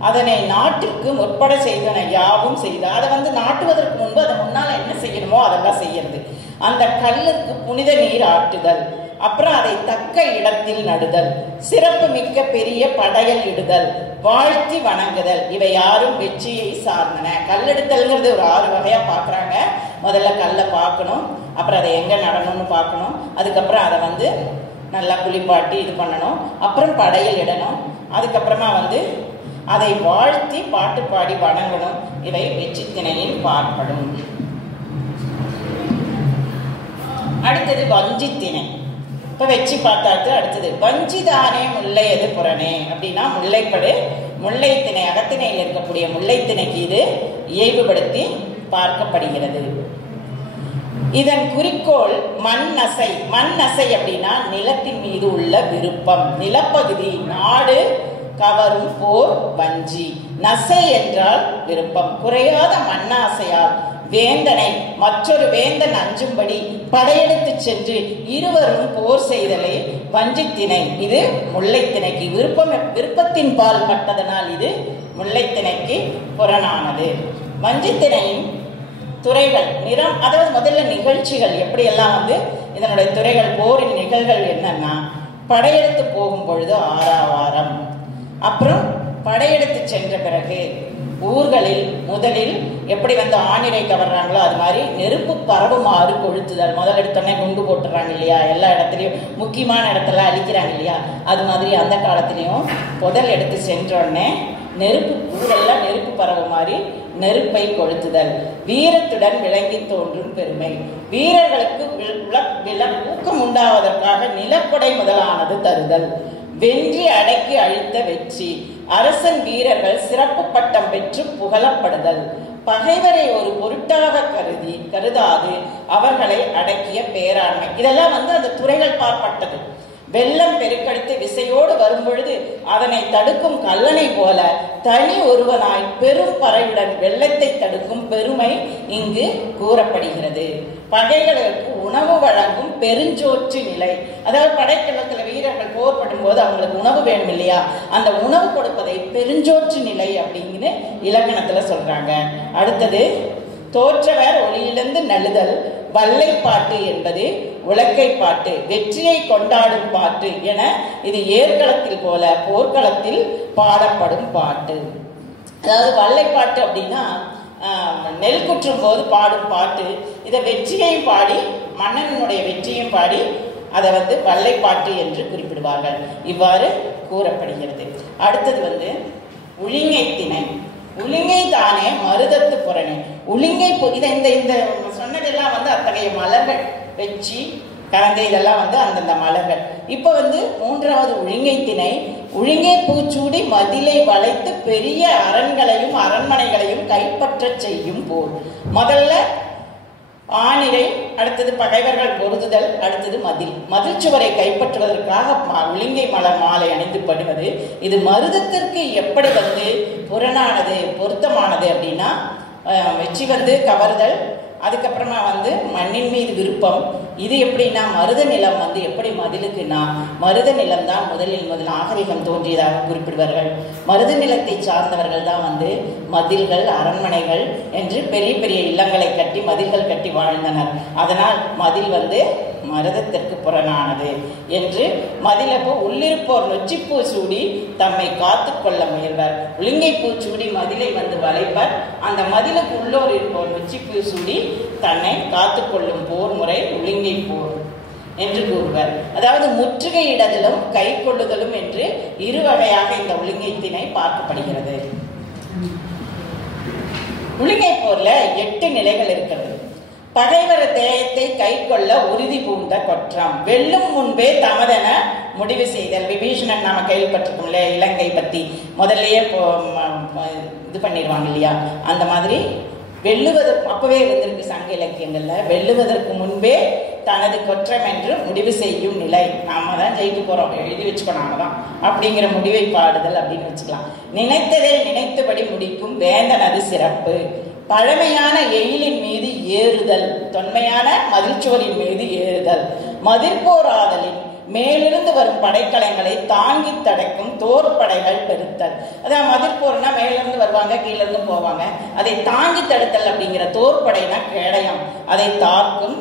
அதனை நாட்டிற்கு முற்பட செய்தன யாவும் செய்தால், அதை நாட்டுவதற்கு முன்பு அதை முன்னால் என்ன செய்யணுமோ அதெல்லாம் செய்யறது. அந்த கல்லுக்கு புனித நீர் ஆட்டுதல், அப்புறம் அதை தக்க இடத்தில் நடுதல், சிறப்பு மிக்க பெரிய படையல் இடுதல், வாழ்த்தி வணங்குதல், இவை யாரும் வெற்றியை சார்ந்தன. கல்லெடுத்தல்ங்கிறது ஒரு 6 வகையா பார்க்குறாங்க. முதல்ல கல்லை பார்க்கணும், அப்புறம் அதை எங்கே நடணும்னு பார்க்கணும், அதுக்கப்புறம் அதை நல்லா குளிப்பாட்டி இது பண்ணணும், அப்புறம் படையல் இடணும், அதுக்கப்புறமா அதை வாழ்த்தி பாட்டு பாடி வணங்கணும். இவை வெற்றி திணையில் பார்ப்படும். அடுத்தது வஞ்சி திணை. இப்போ வெற்றி பார்த்தாச்சு. அடுத்தது வஞ்சிதானே முல்லையது புறனே அப்படின்னா முல்லைப்படு, முல்லை திணை, அகத்திணையில் இருக்கக்கூடிய முல்லை திணைக்கு இது இயல்புபடுத்தி பார்க்கப்படுகிறது. இதன் குறிக்கோள் மண் அசை. மண் அசை அப்படின்னா நிலத்தின் மீது உள்ள விருப்பம், நிலப்பகுதி, நாடு கவரும் போர் வஞ்சி. நசை என்றால் விருப்பம். குறையாத மண்ணாசையால் வேந்தனை மற்றொரு வேந்தன் அஞ்சும்படி படையெடுத்து சென்று இருவரும் போர் செய்தலே வஞ்சித்திணை. இது முல்லைத்திணைக்கு விருப்பத்தின் பால் பட்டதனால் இது முல்லைத்திணைக்கு புறனானது. வஞ்சித்திணையின் துறைகள் நிறம், அதாவது முதல்ல நிகழ்ச்சிகள் எப்படியெல்லாம் இதனுடைய துறைகள், போரின் நிகழ்கள் என்னன்னா, படையெடுத்து போகும் பொழுது ஆறாவாரம், அப்புறம் படையெடுத்து சென்ற பிறகு ஊர்களில் முதலில் எப்படி ஆணிரை கவர்றாங்களோ அது மாதிரி நெருப்பு பரவுமாறு கொளுத்துதல். முதல் எடுத்தோடனே குண்டு போட்டுறாங்க இல்லையா, எல்லா இடத்துலையும் முக்கியமான இடத்துல அழிக்கிறாங்க இல்லையா, அது மாதிரி அந்த காலத்திலையும் முதல் எடுத்து சென்றோடனே நெருப்பு, ஊரெல்லாம் நெருப்பு பரவுமாறு நெருப்பை கொளுத்துதல். வீரத்துடன் விளங்கி தோன்றும் பெருமை. வீரர்களுக்கு ஊக்கம் உண்டாவதற்காக நிலப்படை முதலானது தருதல். வென்றி அடக்கி அழித்த வெற்றி. அரசன் வீரர்கள் சிறப்பு பட்டம் பெற்று புகழப்படுதல். பகைவரை ஒரு பொருட்டாக கருதாது அவர்களை அடக்கிய பேராண்மை. இதெல்லாம் அந்த துறைகள் பார்ப்பட்டது. வெள்ளம் பெருக்கெடுத்து விசையோடு வரும் பொழுது அதனை தடுக்கும் கல்லனை போல தனி ஒருவனாய் பெரும் பறையுடன் வெள்ளத்தை தடுக்கும் பெருமை இங்கு கூறப்படுகிறது. பகைகளுக்கு உணவு வழங்கும் பெருஞ்சோற்று நிலை, அதாவது படைக்கலத்தில் வீரர்கள் போர்படும் போது அவங்களுக்கு உணவு வேணும் இல்லையா, அந்த உணவு கொடுப்பதை பெருஞ்சோற்று நிலை அப்படின்னு இலக்கணத்துல சொல்றாங்க. அடுத்தது தோற்றவர் ஒளியிலிருந்து நழுதல். வல்லை பாட்டு என்பது உலக்கை பாட்டு, வெற்றியை கொண்டாடும் பாட்டு என இது ஏற்களத்தில் போல போர்க்களத்தில் பாடப்படும் பாட்டு. அதாவது வல்லைப்பாட்டு அப்படின்னா நெல் குற்றும் போது பாடும் பாட்டு. இதை வெற்றியையும் பாடி, மன்னனுடைய வெற்றியும் பாடி அதை வல்லைப்பாட்டு என்று குறிப்பிடுவார்கள். இவ்வாறு கூறப்படுகிறது. அடுத்தது உளிங்கை திணை. உளிங்கை தானே மருதத்து புறனே. உளிங்கை இந்த சொன்னதெல்லாம் அத்தகைய மலர்கள், வெச்சி கலந்த இதெல்லாம் அந்தந்த மலர்கள். இப்போ மூன்றாவது உளிங்கை திணை. உளிங்கை பூச்சூடி மதிலை வளைத்து பெரிய அரண்களையும் அரண்மனைகளையும் கைப்பற்ற செய்யும் போர். முதல்ல ஆணிரை, அடுத்தது பகைவர்கள் பொருதுதல், அடுத்தது மதில் சுவரை கைப்பற்றுவதற்காக உளிங்கை மலர் மாலை அணிந்து படுவது. இது மருதத்திற்கு எப்படி புறனானது, பொருத்தமானது அப்படின்னா வெற்றி கவர்தல், அதுக்கப்புறமா மண்ணின் மீது விருப்பம். இது எப்படின்னா மருத நிலம் எப்படி மதிலுக்குன்னா, மருத நிலம் தான் முதல் நாகரிகம் தோன்றியதாக குறிப்பிடுவார்கள். மருத நிலத்தை சார்ந்தவர்கள் தான் மதில்கள், அரண்மனைகள் என்று பெரிய பெரிய இல்லங்களை கட்டி மதில்கள் கட்டி வாழ்ந்தனர். அதனால் மதில் மருதத்திற்கு புறனானது என்று மதிலப்போ உள்ளிருப்போர் நொச்சிப்பூ சூடி தம்மை காத்து கொள்ள முயல்வர். உளிங்கை பூ சூடி மதிலை வளைப்பர். அந்த மதிலுக்கு உள்ளோர் இருப்போர் நொச்சிப்பூ சூடி தன்னை காத்து கொள்ளும் போர் முறை உளிங்கை போர் என்று கூறுவர். அதாவது முற்றுகையிடுதலும் கை கொள்ளுதலும் என்று இரு வகையாக இந்த உளிங்கை திணை பார்க்கப்படுகிறது. உளிங்கை போர்ல 8 நிலைகள் இருக்கிறது. பகைவர் தேயத்தை கை கொள்ள உறுதி பூண்ட கொற்றம். வெல்லும் முன்பே தமதென முடிவு செய்தல். விபீஷணன் நாம கேள்விப்பட்டிருக்கோம்ல, இலங்கை பத்தி முதல்லயே இது பண்ணிடுவாங்க இல்லையா, அந்த மாதிரி வெல்லுவதற்கு அப்பவே இருந்திருக்கு சங்க இலக்கியங்கள்ல. வெல்லுவதற்கு முன்பே தனது குற்றம் என்று முடிவு செய்யும் நிலை. நாம தான் ஜெயிக்க போறோம், எழுதி வச்சுக்கோ நாம தான் அப்படிங்கிற முடிவை பாடுதல் அப்படின்னு வச்சுக்கலாம். நினைத்ததை நினைத்தபடி முடிக்கும் வேந்தனது சிறப்பு. பழமையான எயிலின் மீது ஏறுதல், தொன்மையான மதில்சுவரின் மீது ஏறுதல். மதிர்போராதலின் மேலிருந்து வரும் படைக்கலங்களை தாங்கி தடைக்கும் தோற்படைகள் பெருத்தல். அதான் மதிர்போர்னா மேலிருந்து வருவாங்க, கீழே இருந்து போவாங்க. அதை தாங்கி தடுத்தல் அப்படிங்கிற தோற்படைனா கேடயம். அதை தாக்கும்,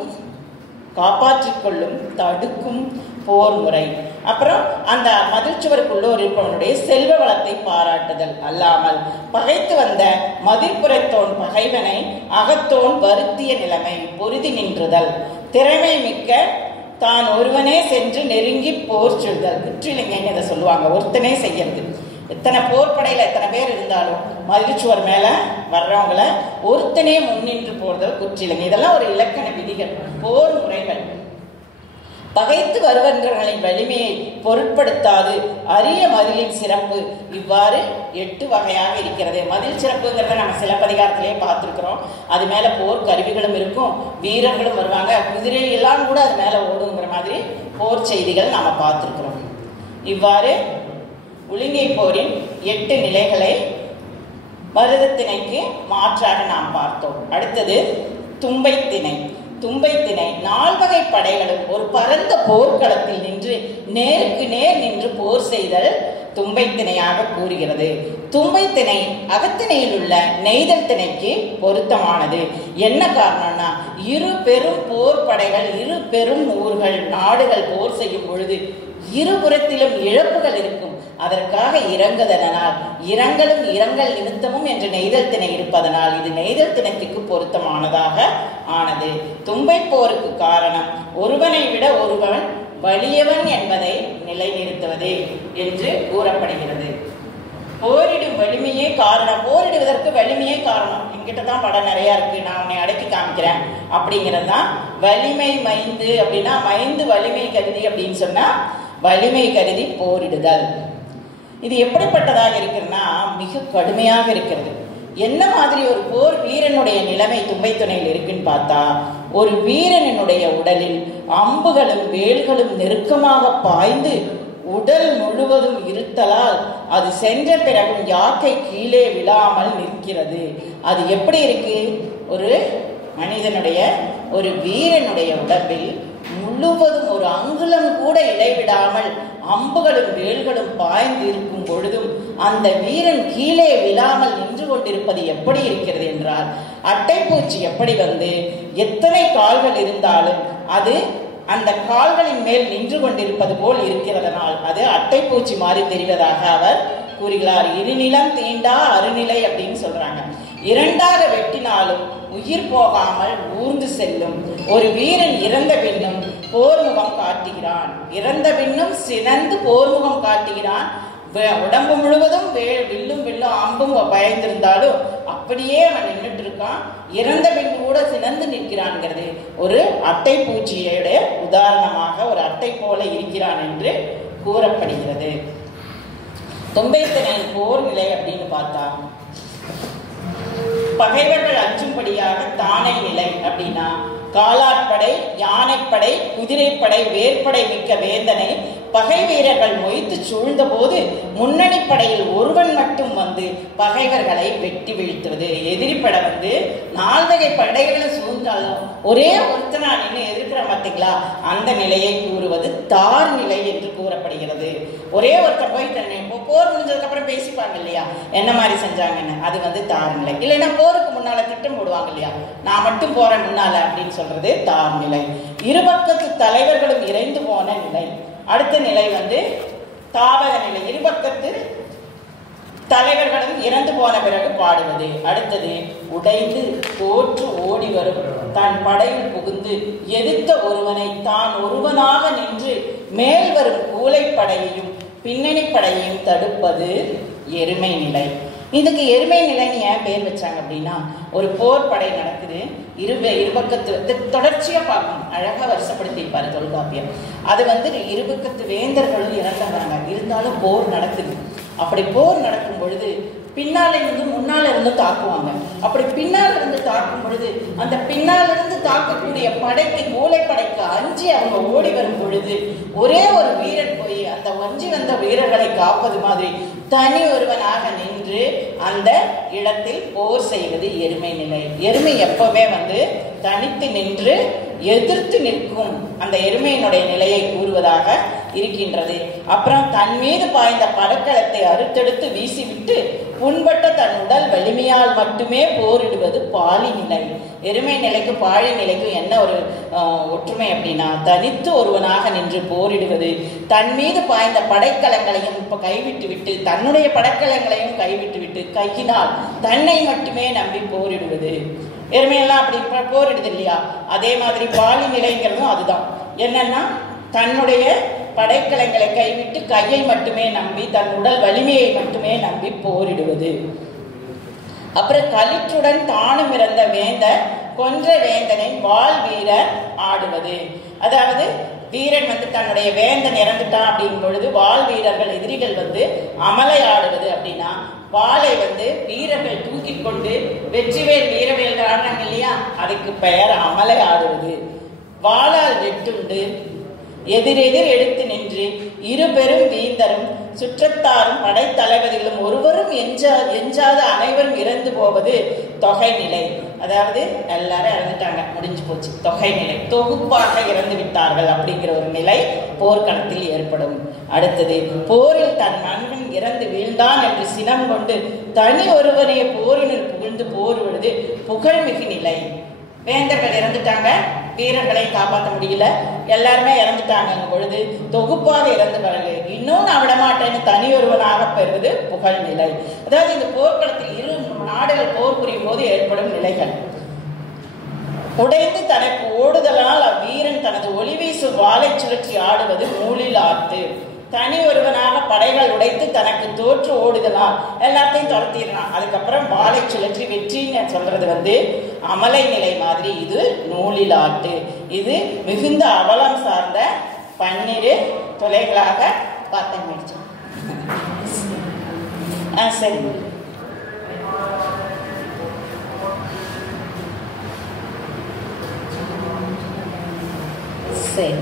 காப்பாற்றிக் கொள்ளும், தடுக்கும் போர் முறை. அப்புறம் அந்த மதிர்ச்சுவருக்குள்ளோர் இருப்பவனுடைய செல்வ வளத்தை பாராட்டுதல். அல்லாமல் பகைத்து வந்த மதிர்புறத்தோன் பகைவனை அகத்தோன் வருத்திய நிலைமை பொருதி நின்றுதல். திறமை மிக்க தான் ஒருவனே சென்று நெருங்கி போர் சொல்தல். குற்றிலிங்கன்னு இதை சொல்லுவாங்க, ஒருத்தனே செய்யறது. எத்தனை போர்படையில எத்தனை பேர் இருந்தாலும் மதிர்ச்சுவர் மேல வர்றவங்கள ஒருத்தனே முன்னின்று போடுதல் குற்றிலிங்க. இதெல்லாம் ஒரு இலக்கண விதிகள், போர் முறைகள். பகைத்து வருவர்களின் வலிமையை பொருட்படுத்தாது அரிய மதிலின் சிறப்பு. இவ்வாறு 8 வகையாக இருக்கிறது. மதில் சிறப்புங்கிறத நம்ம சிலப்பதிகாரத்திலேயே பார்த்துருக்கிறோம். அது மேல போர் கருவிகளும் இருக்கும், வீரர்களும் வருவாங்க, குதிரை எல்லாம் கூட அது மேல ஓடுங்கிற மாதிரி போர் செய்திகள் நாம பார்த்துருக்கிறோம். இவ்வாறு உளிங்கை போரின் 8 நிலைகளை மருதத்திணைக்கு மாற்றாக நாம் பார்த்தோம். அடுத்தது தும்பை திணை. தும்பை திணை 4 வகை படைகளும் ஒரு பரந்த போர்க்களத்தில் நின்று நேருக்கு நேர் நின்று போர் செய்தல் தும்பை திணையாக கூறுகிறது. தும்பை திணை அகத்திணையில் உள்ள நெய்தல் திணைக்கு பொருத்தமானது. என்ன காரணம்னா, 2 பெரும் போர் படைகள், 2 பெரும் ஊர்கள், நாடுகள் போர் செய்யும் பொழுது இருபுறத்திலும் இழப்புகள் இருக்கும். அதற்காக இறங்குதனால் இரங்கலும் இரங்கல் நிமித்தமும் என்று நெய்தல் திணை இருப்பதனால் இது நெய்தல் திணைக்கு பொருத்தமானதாக ஆனது. தும்பை போருக்கு காரணம் ஒருவனை விட ஒருவன் வலியவன் என்பதை நிலைநிறுத்துவது என்று கூறப்படுகிறது. போரிடும் வலிமையே காரணம், போரிடுவதற்கு வலிமையே காரணம். என்கிட்ட தான் படம் நிறைய இருக்கு, நான் உன்னை அடக்கி காமிக்கிறேன் அப்படிங்கிறது தான் வலிமை மைந்து. அப்படின்னா மைந்து வலிமை கருதி அப்படின்னு சொன்னா வலிமை கருதி போரிடுதல். இது எப்படிப்பட்டதாக இருக்குன்னா மிக கடுமையாக இருக்கிறது. என்ன மாதிரி ஒரு போர் வீரனுடைய நிலைமை தும்பை துணையில் இருக்குன்னு பார்த்தா, ஒரு வீரனுடைய உடலில் அம்புகளும் வேல்களும் நெருக்கமாக பாய்ந்து உடல் முழுவதும் இருத்தலால் அது சென்ற பிறகும் யாக்கை கீழே விழாமல் நிற்கிறது. அது எப்படி இருக்கு? ஒரு மனிதனுடைய, ஒரு வீரனுடைய உடம்பில் முழுவதும் ஒரு அங்குலம் கூட இடைவிடாமல் அம்புகளும் வேல்களும் பாய்ந்து இருக்கும் பொழுதும் அந்த வீரன் கீழே விழாமல் நின்று கொண்டிருப்பது எப்படி இருக்கிறது என்றால், அட்டைப்பூச்சி எப்படி வந்து எத்தனை கால்கள் இருந்தாலும் அது அந்த கால்களின் மேல் நின்று கொண்டிருப்பது போல் இருக்கிறதனால் அது அட்டைப்பூச்சி மாதிரி தெரிவதாக அவர் கூறுகிறார். இருநிலம் தீண்டா அருநிலை அப்படின்னு சொல்றாங்க. 2ஆக வெட்டினாலும் உயிர் போகாமல் ஊர்ந்து செல்லும். ஒரு வீரன் இறந்த பின்னும் போர்முகம் காட்டுகிறான், இறந்த பின்னும் சினந்து போர்முகம் காட்டுகிறான். உடம்பு முழுவதும் வில்லும் அம்பும் பயந்திருந்தாலும் அப்படியே அவன் நின்றுட்டு இருக்கான். இறந்த பின் கூட சினந்து நிற்கிறான்ங்கிறது ஒரு அட்டை பூச்சியோட உதாரணமாக ஒரு அட்டை போல இருக்கிறான் என்று கூறப்படுகிறது. தும்பை திணை போர் நிலை அப்படின்னு பார்த்தா, பகைவர்கள் அஞ்சும்படியாக தானை நிலை அப்படின்னா காலாட்படை, யானைப்படை, குதிரைப்படை, வேற்படை மிக்க வேந்தனை பகை வீரர்கள் மொய்த்து சூழ்ந்த போது முன்னணி படையில் ஒருவன் மட்டும் வந்து பகைவர்களை வெட்டி வீழ்த்துவது. எதிரி படை வந்து 4 வகை படைகளை சூழ்ந்தாலும் ஒரே ஒருத்தனா நின்று எதிர்க்கிற பார்த்தீங்களா, அந்த நிலையை கூறுவது தார் நிலை என்று கூறப்படுகிறது. ஒரே ஒருத்தர் போய் போர் முடிஞ்சதுக்கு அப்புறம் பேசிப்பாங்க இல்லையா, என்ன மாதிரி செஞ்சாங்கன்னு, அது வந்து தார் நிலை. இல்லைன்னா போருக்கு முன்னால திட்டம் போடுவாங்க இல்லையா, நான் மட்டும் போறேன் முன்னால அப்படின்னு சொல்றது தார் நிலை. இருபக்கத்து தலைவர்களும் இறைந்து போன நிலை. அடுத்த நிலை வந்து தாவக நிலை. இருபக்கத்து தலைவர்களும் இறந்து போன பிறகு பாடுவது. அடுத்தது உடைந்து தோற்று ஓடி வரும் தன் படையில் புகுந்து எதிர்த்த ஒருவனை தான் ஒருவனாக நின்று மேல் வரும் கூலைப்படையையும் பின்னணி படையையும் தடுப்பது எருமை நிலை. இதுக்கு எருமை நிலைன்னு ஏன் பேர் வச்சாங்க அப்படின்னா, ஒரு போர் படை நடக்குது, இருபக்கத்து தொடர்ச்சியா பார்க்கணும், அழகா வருஷப்படுத்தியிருப்பாரு தொல்காப்பியம். அது வந்து இருபக்கத்து வேந்தர்களும் இறந்துறாங்க, இருந்தாலும் போர் நடக்குது. அப்படி போர் நடக்கும் பொழுது பின்னால இருந்து முன்னால இருந்து தாக்குவாங்க. அப்படி பின்னால இருந்து தாக்கும் பொழுது அந்த பின்னால இருந்து தாக்கக்கூடிய படைக்கு மூளைப்படைக்கு அஞ்சி அவங்க ஓடி வரும் பொழுது ஒரே ஒரு வீரன் போய் அந்த வஞ்சி வந்த வீரர்களை காப்பது மாதிரி தனி ஒருவனாக நின்று அந்த இடத்தில் போர் செய்வது எருமை நிலை. எருமை எப்பவுமே தனித்து நின்று எதிர்த்து நிற்கும் அந்த எருமையினுடைய நிலையை கூறுவதாக இருக்கின்றது. அப்புறம் தன் மீது பாய்ந்த படக்களத்தை அறுத்தெடுத்து வீசிவிட்டு புண்பட்ட தன் உடல் வலிமையால் மட்டுமே போரிடுவது பாலி நிலை. எருமை நிலைக்கு பாழி நிலைக்கும் என்ன ஒரு ஒற்றுமை அப்படின்னா, தனித்து ஒருவனாக நின்று போரிடுவது, தன் மீது பாய்ந்த படைக்கலங்களையும் கைவிட்டு விட்டு தன்னுடைய படைக்கலங்களையும் கைவிட்டு விட்டு கையினால் தன்னை மட்டுமே நம்பி போரிடுவது. எருமையெல்லாம் அப்படி போரிடுது இல்லையா, அதே மாதிரி பாலி நிலைங்கிறதும் அதுதான். என்னன்னா தன்னுடைய படைக்கலங்களை கைவிட்டு கையை மட்டுமே நம்பி தன் உடல் வலிமையை மட்டுமே நம்பி போரிடுவது. அப்புறம் களிற்றுடன் தானும் இறந்த வேந்தர் கொன்ற வேந்தனை வாழ் வீரர் ஆடுவது. அதாவது வீரன் தன்னுடைய வேந்தன் இறந்துட்டான் அப்படிங்கும் பொழுது வாழ் வீரர்கள் எதிரிகள் அமலை ஆடுவது. அப்படின்னா வாளை வீரர்கள் தூக்கி கொண்டு வெற்றிவேல் வீரவேல் ஆடுறாங்க இல்லையா, அதுக்கு பெயர் அமலை ஆடுவது. வாளால் வெட்டுண்டு எதிரெதிர் எடுத்து நின்று இரு பெரும் வீந்தரும் சுற்றத்தாரும் படைத்தளபதிகளும் ஒருவரும் எஞ்சாத அனைவரும் இறந்து போவது தொகை நிலை. அதாவது எல்லாரும் இறந்துட்டாங்க, முடிஞ்சு போச்சு, தொகை நிலை, தொகுப்பாக இறந்து விட்டார்கள் அப்படிங்கிற ஒரு நிலை போர்க்களத்தில் ஏற்படும். அடுத்தது போரில் தன் நண்பன் இறந்து வீழ்ந்தான் என்று சினம் கொண்டு தனி ஒருவனே போரினில் புகழ்ந்து போர்விடுவது புகழ்மிகு நிலை. வேந்தர்கள் இறந்துட்டாங்க, வீரர்களை காப்பாற்ற முடியல, எல்லாருமே இறந்துட்டாங்க பொழுது தொகுப்பாக இறந்து பிறகு இன்னும் நான் விடமாட்டேன்னு தனி ஒருவனாக பெறுவது புகழ் நிலை. அதாவது இந்த போர்க்களத்தில் இரு நாடுகள் போர் புரியும் போது ஏற்படும் நிலைகள். உடைந்து தனக்கு ஓடுதலால் அவ்வீரன் தனது ஒளி வீசும் வாளை சுழற்றி ஆடுவது நூலில் ஆத்து. தனி ஒருவனாக படைகள் உடைத்து தனக்கு தோற்று ஓடுதலாம், எல்லாத்தையும் துரத்திடுறான், அதுக்கப்புறம் வாளை சுழற்றி வெற்றின்னு சொல்றது அமலை நிலை மாதிரி. இது நூலில் ஆட்டு. இது மிகுந்த அவலம் சார்ந்த 12 தொலைகளாக பார்த்தேன். சரி, சரி.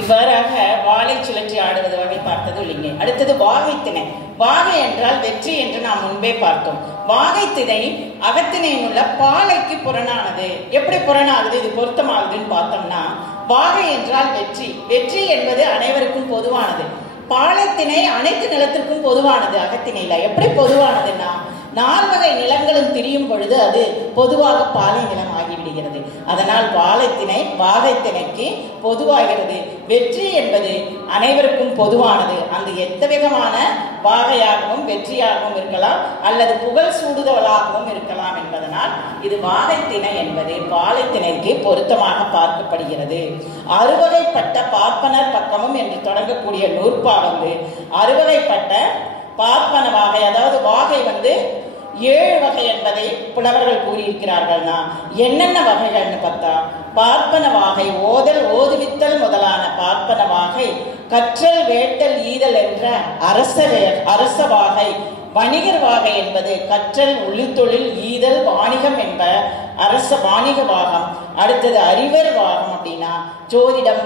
இவ்வாறாக வாளை சுழற்றி ஆடுவது வகை பார்த்தது இல்லைங்க. அடுத்தது வாகை திணை. வாகை என்றால் வெற்றி என்று நாம் முன்பே பார்த்தோம். வாகை திணை அகத்திணையில் உள்ள பாலைக்கு புறனானது. எப்படி புறனாகுது, இது பொருத்தமாகுதுன்னு பார்த்தோம்னா, வாகை என்றால் வெற்றி, வெற்றி என்பது அனைவருக்கும் பொதுவானது. பாலைத்திணை அனைத்து நிலத்திற்கும் பொதுவானது. அகத்திணையில எப்படி பொதுவானதுன்னா, 4 வகை நிலங்களும் திரியும் பொழுது அது பொதுவாக பாலை நிலம் ஆகிவிடுகிறது. அதனால் பாலைத்திணை வாகைத்திணைக்கு பொதுவாகிறது. வெற்றி என்பது அனைவருக்கும் பொதுவானது. அந்த எத்தவிதமான வாகையாகவும் வெற்றியாகவும் இருக்கலாம், அல்லது புகழ் சூடுதலாகவும் இருக்கலாம் என்பதனால் இது வாகைத்திணை என்பது பாலைத்திணைக்கு பொருத்தமாக பார்க்கப்படுகிறது. 6வகைப்பட்ட பார்ப்பனர் பக்கமும் என்று தொடங்கக்கூடிய நூற்பா 6வகைப்பட்ட பார்ப்பன வாகை, அதாவது வாகை 7 வகை என்பதை புலவர்கள் கூறியிருக்கிறார்கள்னா என்னென்ன வகைகள்னு பார்த்தா, பார்ப்பன வாகை ஓதல் ஓதுவித்தல் முதலான பார்ப்பன வாகை, கற்றல் வேட்டல் ஈதல் என்ற அரச வாகை, வணிகர் வாகை என்பது கற்றல் ஒளித்தொழில் ஈதல் வாணிகம் என்ப அரச வாணிக வாகம். அடுத்தது அறிவர் வாகம், அப்படின்னா ஜோதிடம்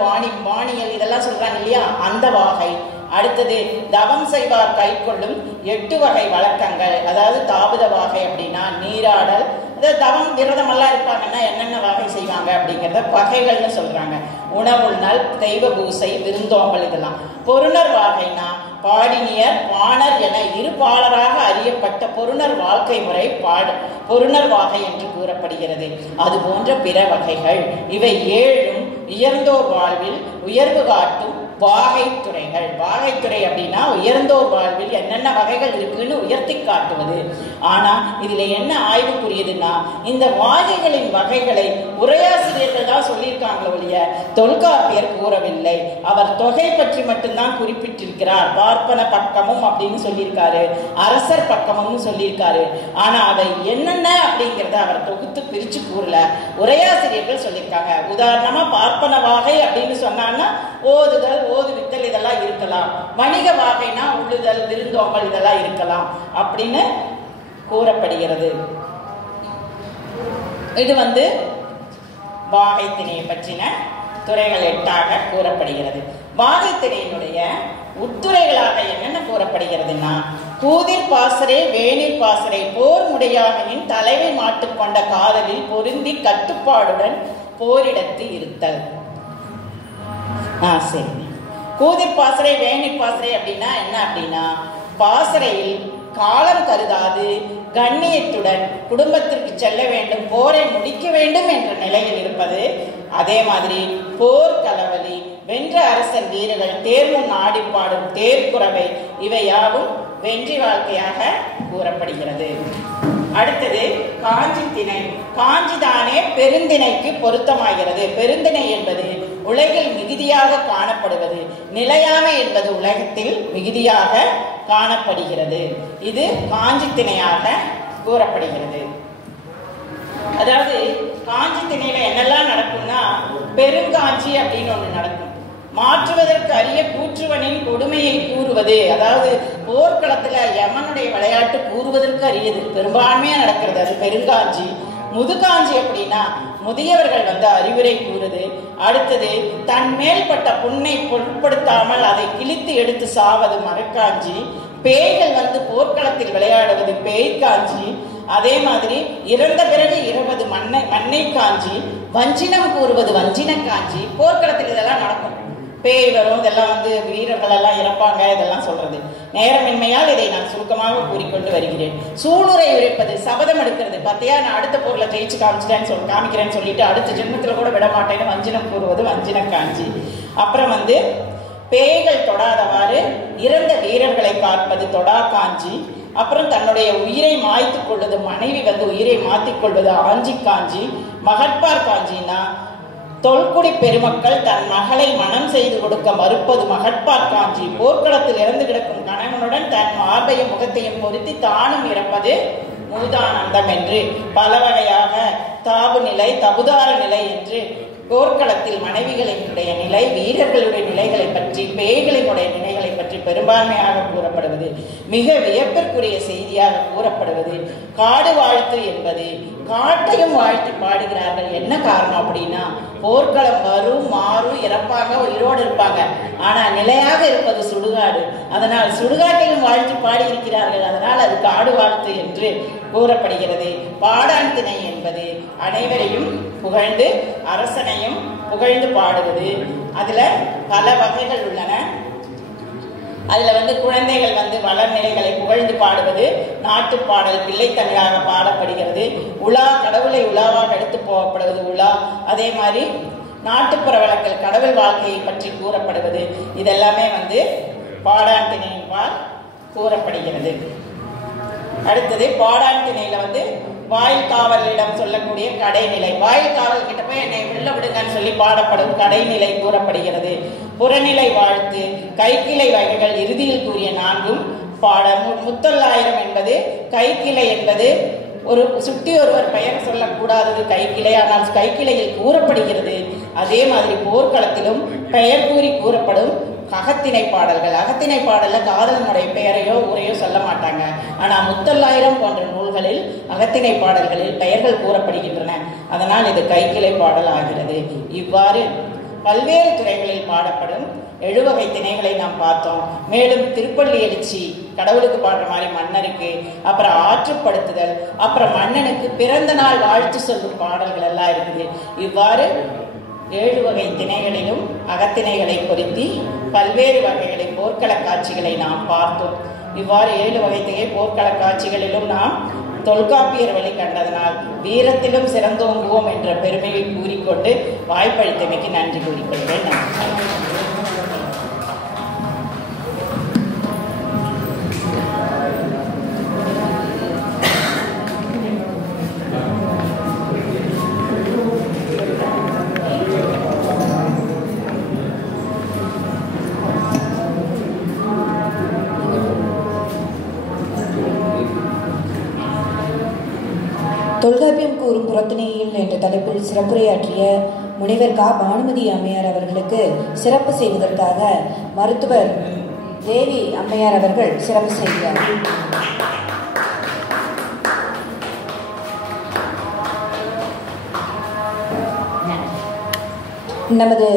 வாணியல் இதெல்லாம் சொல்றாங்க இல்லையா, அந்த வாகை. அடுத்தது தவம் செய்வார் கை கொள்ளும் 8 வகை வழக்கங்கள், அதாவது தாபத வாகை அப்படின்னா நீராடல், அதாவது தவம் விரதம் எல்லாம் இருப்பாங்கன்னா என்னென்ன வகை செய்வாங்க அப்படிங்கிறத வகைகள்னு சொல்றாங்க. உணவுள்நாள், தெய்வ பூசை, விருந்தோம்பல் இதெல்லாம். பொருணர் வாகைனா பாடினியர் பாணர் என 2 பாலராக அறியப்பட்ட பொருணர் வாழ்க்கை முறை பொருணர் வாகை என்று கூறப்படுகிறது. அது போன்ற பிற வகைகள். இவை 7ம் உயர்ந்தோர் வாழ்வில் உயர்வு காட்டும் வாகைத்துறைகள். வாகைத்துறை அப்படின்னா உயர்ந்தோர் வாழ்வில் என்னென்ன வகைகள் இருக்குன்னு உயர்த்தி காட்டுவது. ஆனா இதுல என்ன ஆய்வுக்குரியதுன்னா, இந்த வாகைகளின் வகைகளை உரையாசிரியர்கள் தான் சொல்லியிருக்காங்களோ ஒழிய தொல்காப்பியர் கூறவில்லை. அவர் தொகை பற்றி மட்டும்தான் குறிப்பிட்டிருக்கிறார். பார்ப்பன பக்கமும் அப்படின்னு சொல்லியிருக்காரு, அரசர் பக்கமும் சொல்லியிருக்காரு. ஆனா அதை என்னென்ன அப்படிங்கிறத அவர் தொகுத்து பிரிச்சு கூறல. உரையாசிரியர்கள் சொல்லியிருக்காங்க. உதாரணமா பார்ப்பன வாகை அப்படின்னு சொன்னான்னா ஓதுதல், ஓதுவித்தல் இதெல்லாம் இருக்கலாம். வணிக வாகைனா உள்ளுதல், விருந்தோம்பல் இதெல்லாம் இருக்கலாம் அப்படின்னு கூறப்படுகிறது. இது வாகைத்திணையை பற்றின துறைகள் 8 கூறப்படுகிறது. வாகைத்திணையினுடைய உட்துறைகளாக என்னென்ன கூறப்படுகிறதுனா, கூதிர் பாசறை, வேணிர் பாசறை, போர் முடையாமையின் தலைவை மாட்டுக்கொண்ட காதலில் பொருந்தி கட்டுப்பாடுடன் போரிடத்து இருத்தல். சரி, கூதிர் பாசறை, வேணிர் பாசறை அப்படின்னா என்ன அப்படின்னா, பாசறையில் காலம் கருதாது கண்ணியத்துடன் குடும்பத்திற்கு செல்ல வேண்டும், போரை முடிக்க வேண்டும் என்ற நிலையில் இருப்பது. அதே மாதிரி போர் கலவலி, வென்ற அரசன் வீரர்கள் தேர்வும் நாடி பாடும் தேர்குறவை, இவை யாவும் வென்றி வாழ்க்கையாக கூறப்படுகிறது. அடுத்தது காஞ்சி திணை. காஞ்சிதானே பெருந்திணைக்கு பொருத்தமாகிறது. பெருந்திணை என்பது உலகில் மிகுதியாக காணப்படுவது, நிலையாமை என்பது உலகத்தில் மிகுதியாக காணப்படுகிறது. இது காஞ்சி திணையாக கூறப்படுகிறது. அதாவது காஞ்சி திணையில என்னெல்லாம் நடக்கும்னா, பெருங்காஞ்சி அப்படின்னு ஒண்ணு நடக்கும். மாற்றுவதற்கு அரிய கூற்றுவனின் கொடுமையை கூறுவது. அதாவது போர்க்களத்துல யமனுடைய விளையாட்டு கூறுவதற்கு அரியது, பெரும்பான்மையா நடக்கிறது. அது பெருங்காஞ்சி. முதுகாஞ்சி அப்படின்னா முதியவர்கள் அறிவுரை கூறுது. அடுத்தது தன் மேல்பட்ட புண்ணை பொருட்படுத்தாமல் அதை கிழித்து எடுத்து சாவது மரக்காஞ்சி. பேய்கள் போர்க்களத்தில் விளையாடுவது பேய்காஞ்சி. அதே மாதிரி இறந்த பிறகு இருவது மண்ணை காஞ்சி. வஞ்சினம் கூறுவது வஞ்சின காஞ்சி. போர்க்களத்தில் இதெல்லாம் நடக்கும். பேய் வரும், இதெல்லாம் வீரர்கள் எல்லாம் இறப்பாங்க, இதெல்லாம் சொல்றது. நேரமின்மையால் இதை நான் சுருக்கமாக கூறிக்கொண்டு வருகிறேன். சூளுரை உரைப்பது, சபதம் எடுக்கிறது. பார்த்தியா, நான் அடுத்த போர்ல ஜெயிச்சு காமிக்கிறேன்னு சொல்லிட்டு அடுத்த ஜென்மத்துல கூட விட மாட்டேன்னு வஞ்சினம் கூறுவது வஞ்சின காஞ்சி. அப்புறம் பேய்கள் தொடாதவாறு இறந்த வீரர்களை பார்ப்பது தொடா காஞ்சி. அப்புறம் தன்னுடைய உயிரை மாய்த்து கொள்வது, மனைவி உயிரை மாத்திக் கொள்வது ஆஞ்சி காஞ்சி. மகட்பார் காஞ்சின்னா தொல்குடி பெருமக்கள் தன் மகளை மனம் செய்து கொடுக்க மறுப்பது மகட்பார் காஞ்சி. போர்க்களத்தில் இறந்து கிடக்கும் கணவனுடன் தன் மார்பையும் முகத்தையும் பொருத்தி தானும் இறப்பது மூதானந்தம் என்று பல வகையாக தாபு நிலை, தபுதார நிலை என்று போர்க்களத்தில் மனைவிகளினுடைய நிலை, வீரர்களுடைய நிலைகளை பற்றி, பேய்களினுடைய நிலைகளை பற்றி பெரும்பான்மையாக கூறப்படுவது, மிக வியப்பிற்குரிய செய்தியாக கூறப்படுவது காடு வாழ்த்து என்பது. காட்டையும் வாழ்த்து பாடுகிறார்கள். என்ன காரணம் அப்படின்னா, போர்க்களம் வரும், மாறும், இறப்பாங்க, உயிரோடு இருப்பாங்க. ஆனா நிலையாக இருப்பது சுடுகாடு. அதனால் சுடுகாட்டையும் வாழ்த்து பாடியிருக்கிறார்கள். அதனால் அது காடு வாழ்த்து என்று கூறப்படுகிறது. பாடான் திணை என்பது அனைவரையும் புகழ்ந்து அரசனையும் புகழ்ந்து பாடுவது. அதுல பல வகைகள் உள்ளன. அதுல குழந்தைகள் வளர்நிலைகளை புகழ்ந்து பாடுவது நாட்டு பாடல், பிள்ளை தமிழாக பாடப்படுகிறது. உலா, கடவுளை உலாவாக எடுத்து போகப்படுவது உலா. அதே மாதிரி நாட்டுப்புற வழக்கில் கடவுள் வாழ்க்கையை பற்றி கூறப்படுவது. இதெல்லாமே பாடான் திணையின்பால் கூறப்படுகிறது. அடுத்தது பாடான் திணையில வாயில் காவலிடம் சொல்லக்கூடிய கடைநிலை. வாயில் காவல் கிட்ட போய் என்னை உள்ள விடுங்கன்னு சொல்லி பாடப்படும் கடைநிலை கூறப்படுகிறது. புறநிலை வாழ்த்து, கைக்கிளை வகைகள் இறுதியில் கூறிய 4 பாடம். முத்தொள்ளாயிரம் என்பது கைக்கிளை என்பது ஒரு சுட்டி ஒருவர் பெயர் சொல்லக்கூடாதது கைக்கிளை, ஆனால் கைக்கிளையில் கூறப்படுகிறது. அதே மாதிரி போர்க்களத்திலும் பெயர் கூறி கூறப்படும் அகத்திணை பாடல்கள். அகத்திணை பாடல்ல காதலனுடைய பெயரையோ ஊரையோ சொல்ல மாட்டாங்க. ஆனா முத்தொள்ளாயிரம் போன்ற நூல்களில் அகத்திணை பாடல்களில் பெயர்கள் கூறப்படுகின்றன. அதனால் இது கைக்கிளை பாடல் ஆகிறது. இவ்வாறு பல்வேறு துறைகளில் பாடப்படும் 7 வகை திணைகளை நாம் பார்த்தோம். மேலும் திருப்பள்ளி எழுச்சி, கடவுளுக்கு பாடுற மாதிரி மன்னருக்கு, அப்புறம் ஆற்றுப்படுத்துதல், அப்புறம் மன்னனுக்கு பிறந்த நாள் வாழ்த்து சொல்லும் பாடல்கள் எல்லாம் இருக்குது. இவ்வாறு 7 வகை திணைகளிலும் அகத்திணைகளை பொருத்தி பல்வேறு வகைகளை போர்க்கள காட்சிகளை நாம் பார்த்தோம். இவ்வாறு 7 வகை திணை போர்க்கள காட்சிகளிலும் நாம் தொல்காப்பியர் வழி கண்டதனால் வீரத்திலும் சிறந்தோங்குவோம் என்ற பெருமையை கூறிக்கொண்டு வாய்ப்பளித்தமைக்கு நன்றி கூறிக்கொள்கிறேன். யோத்தனையில் என்ற தலைப்பில் சிறப்புரையாற்றிய முனைவர் கா பானுமதி அம்மையார் அவர்களுக்கு சிறப்பு செய்வதற்காக மருத்துவர் தேவி அம்மையார் அவர்கள் சிறப்பு செய்கிறார். நமது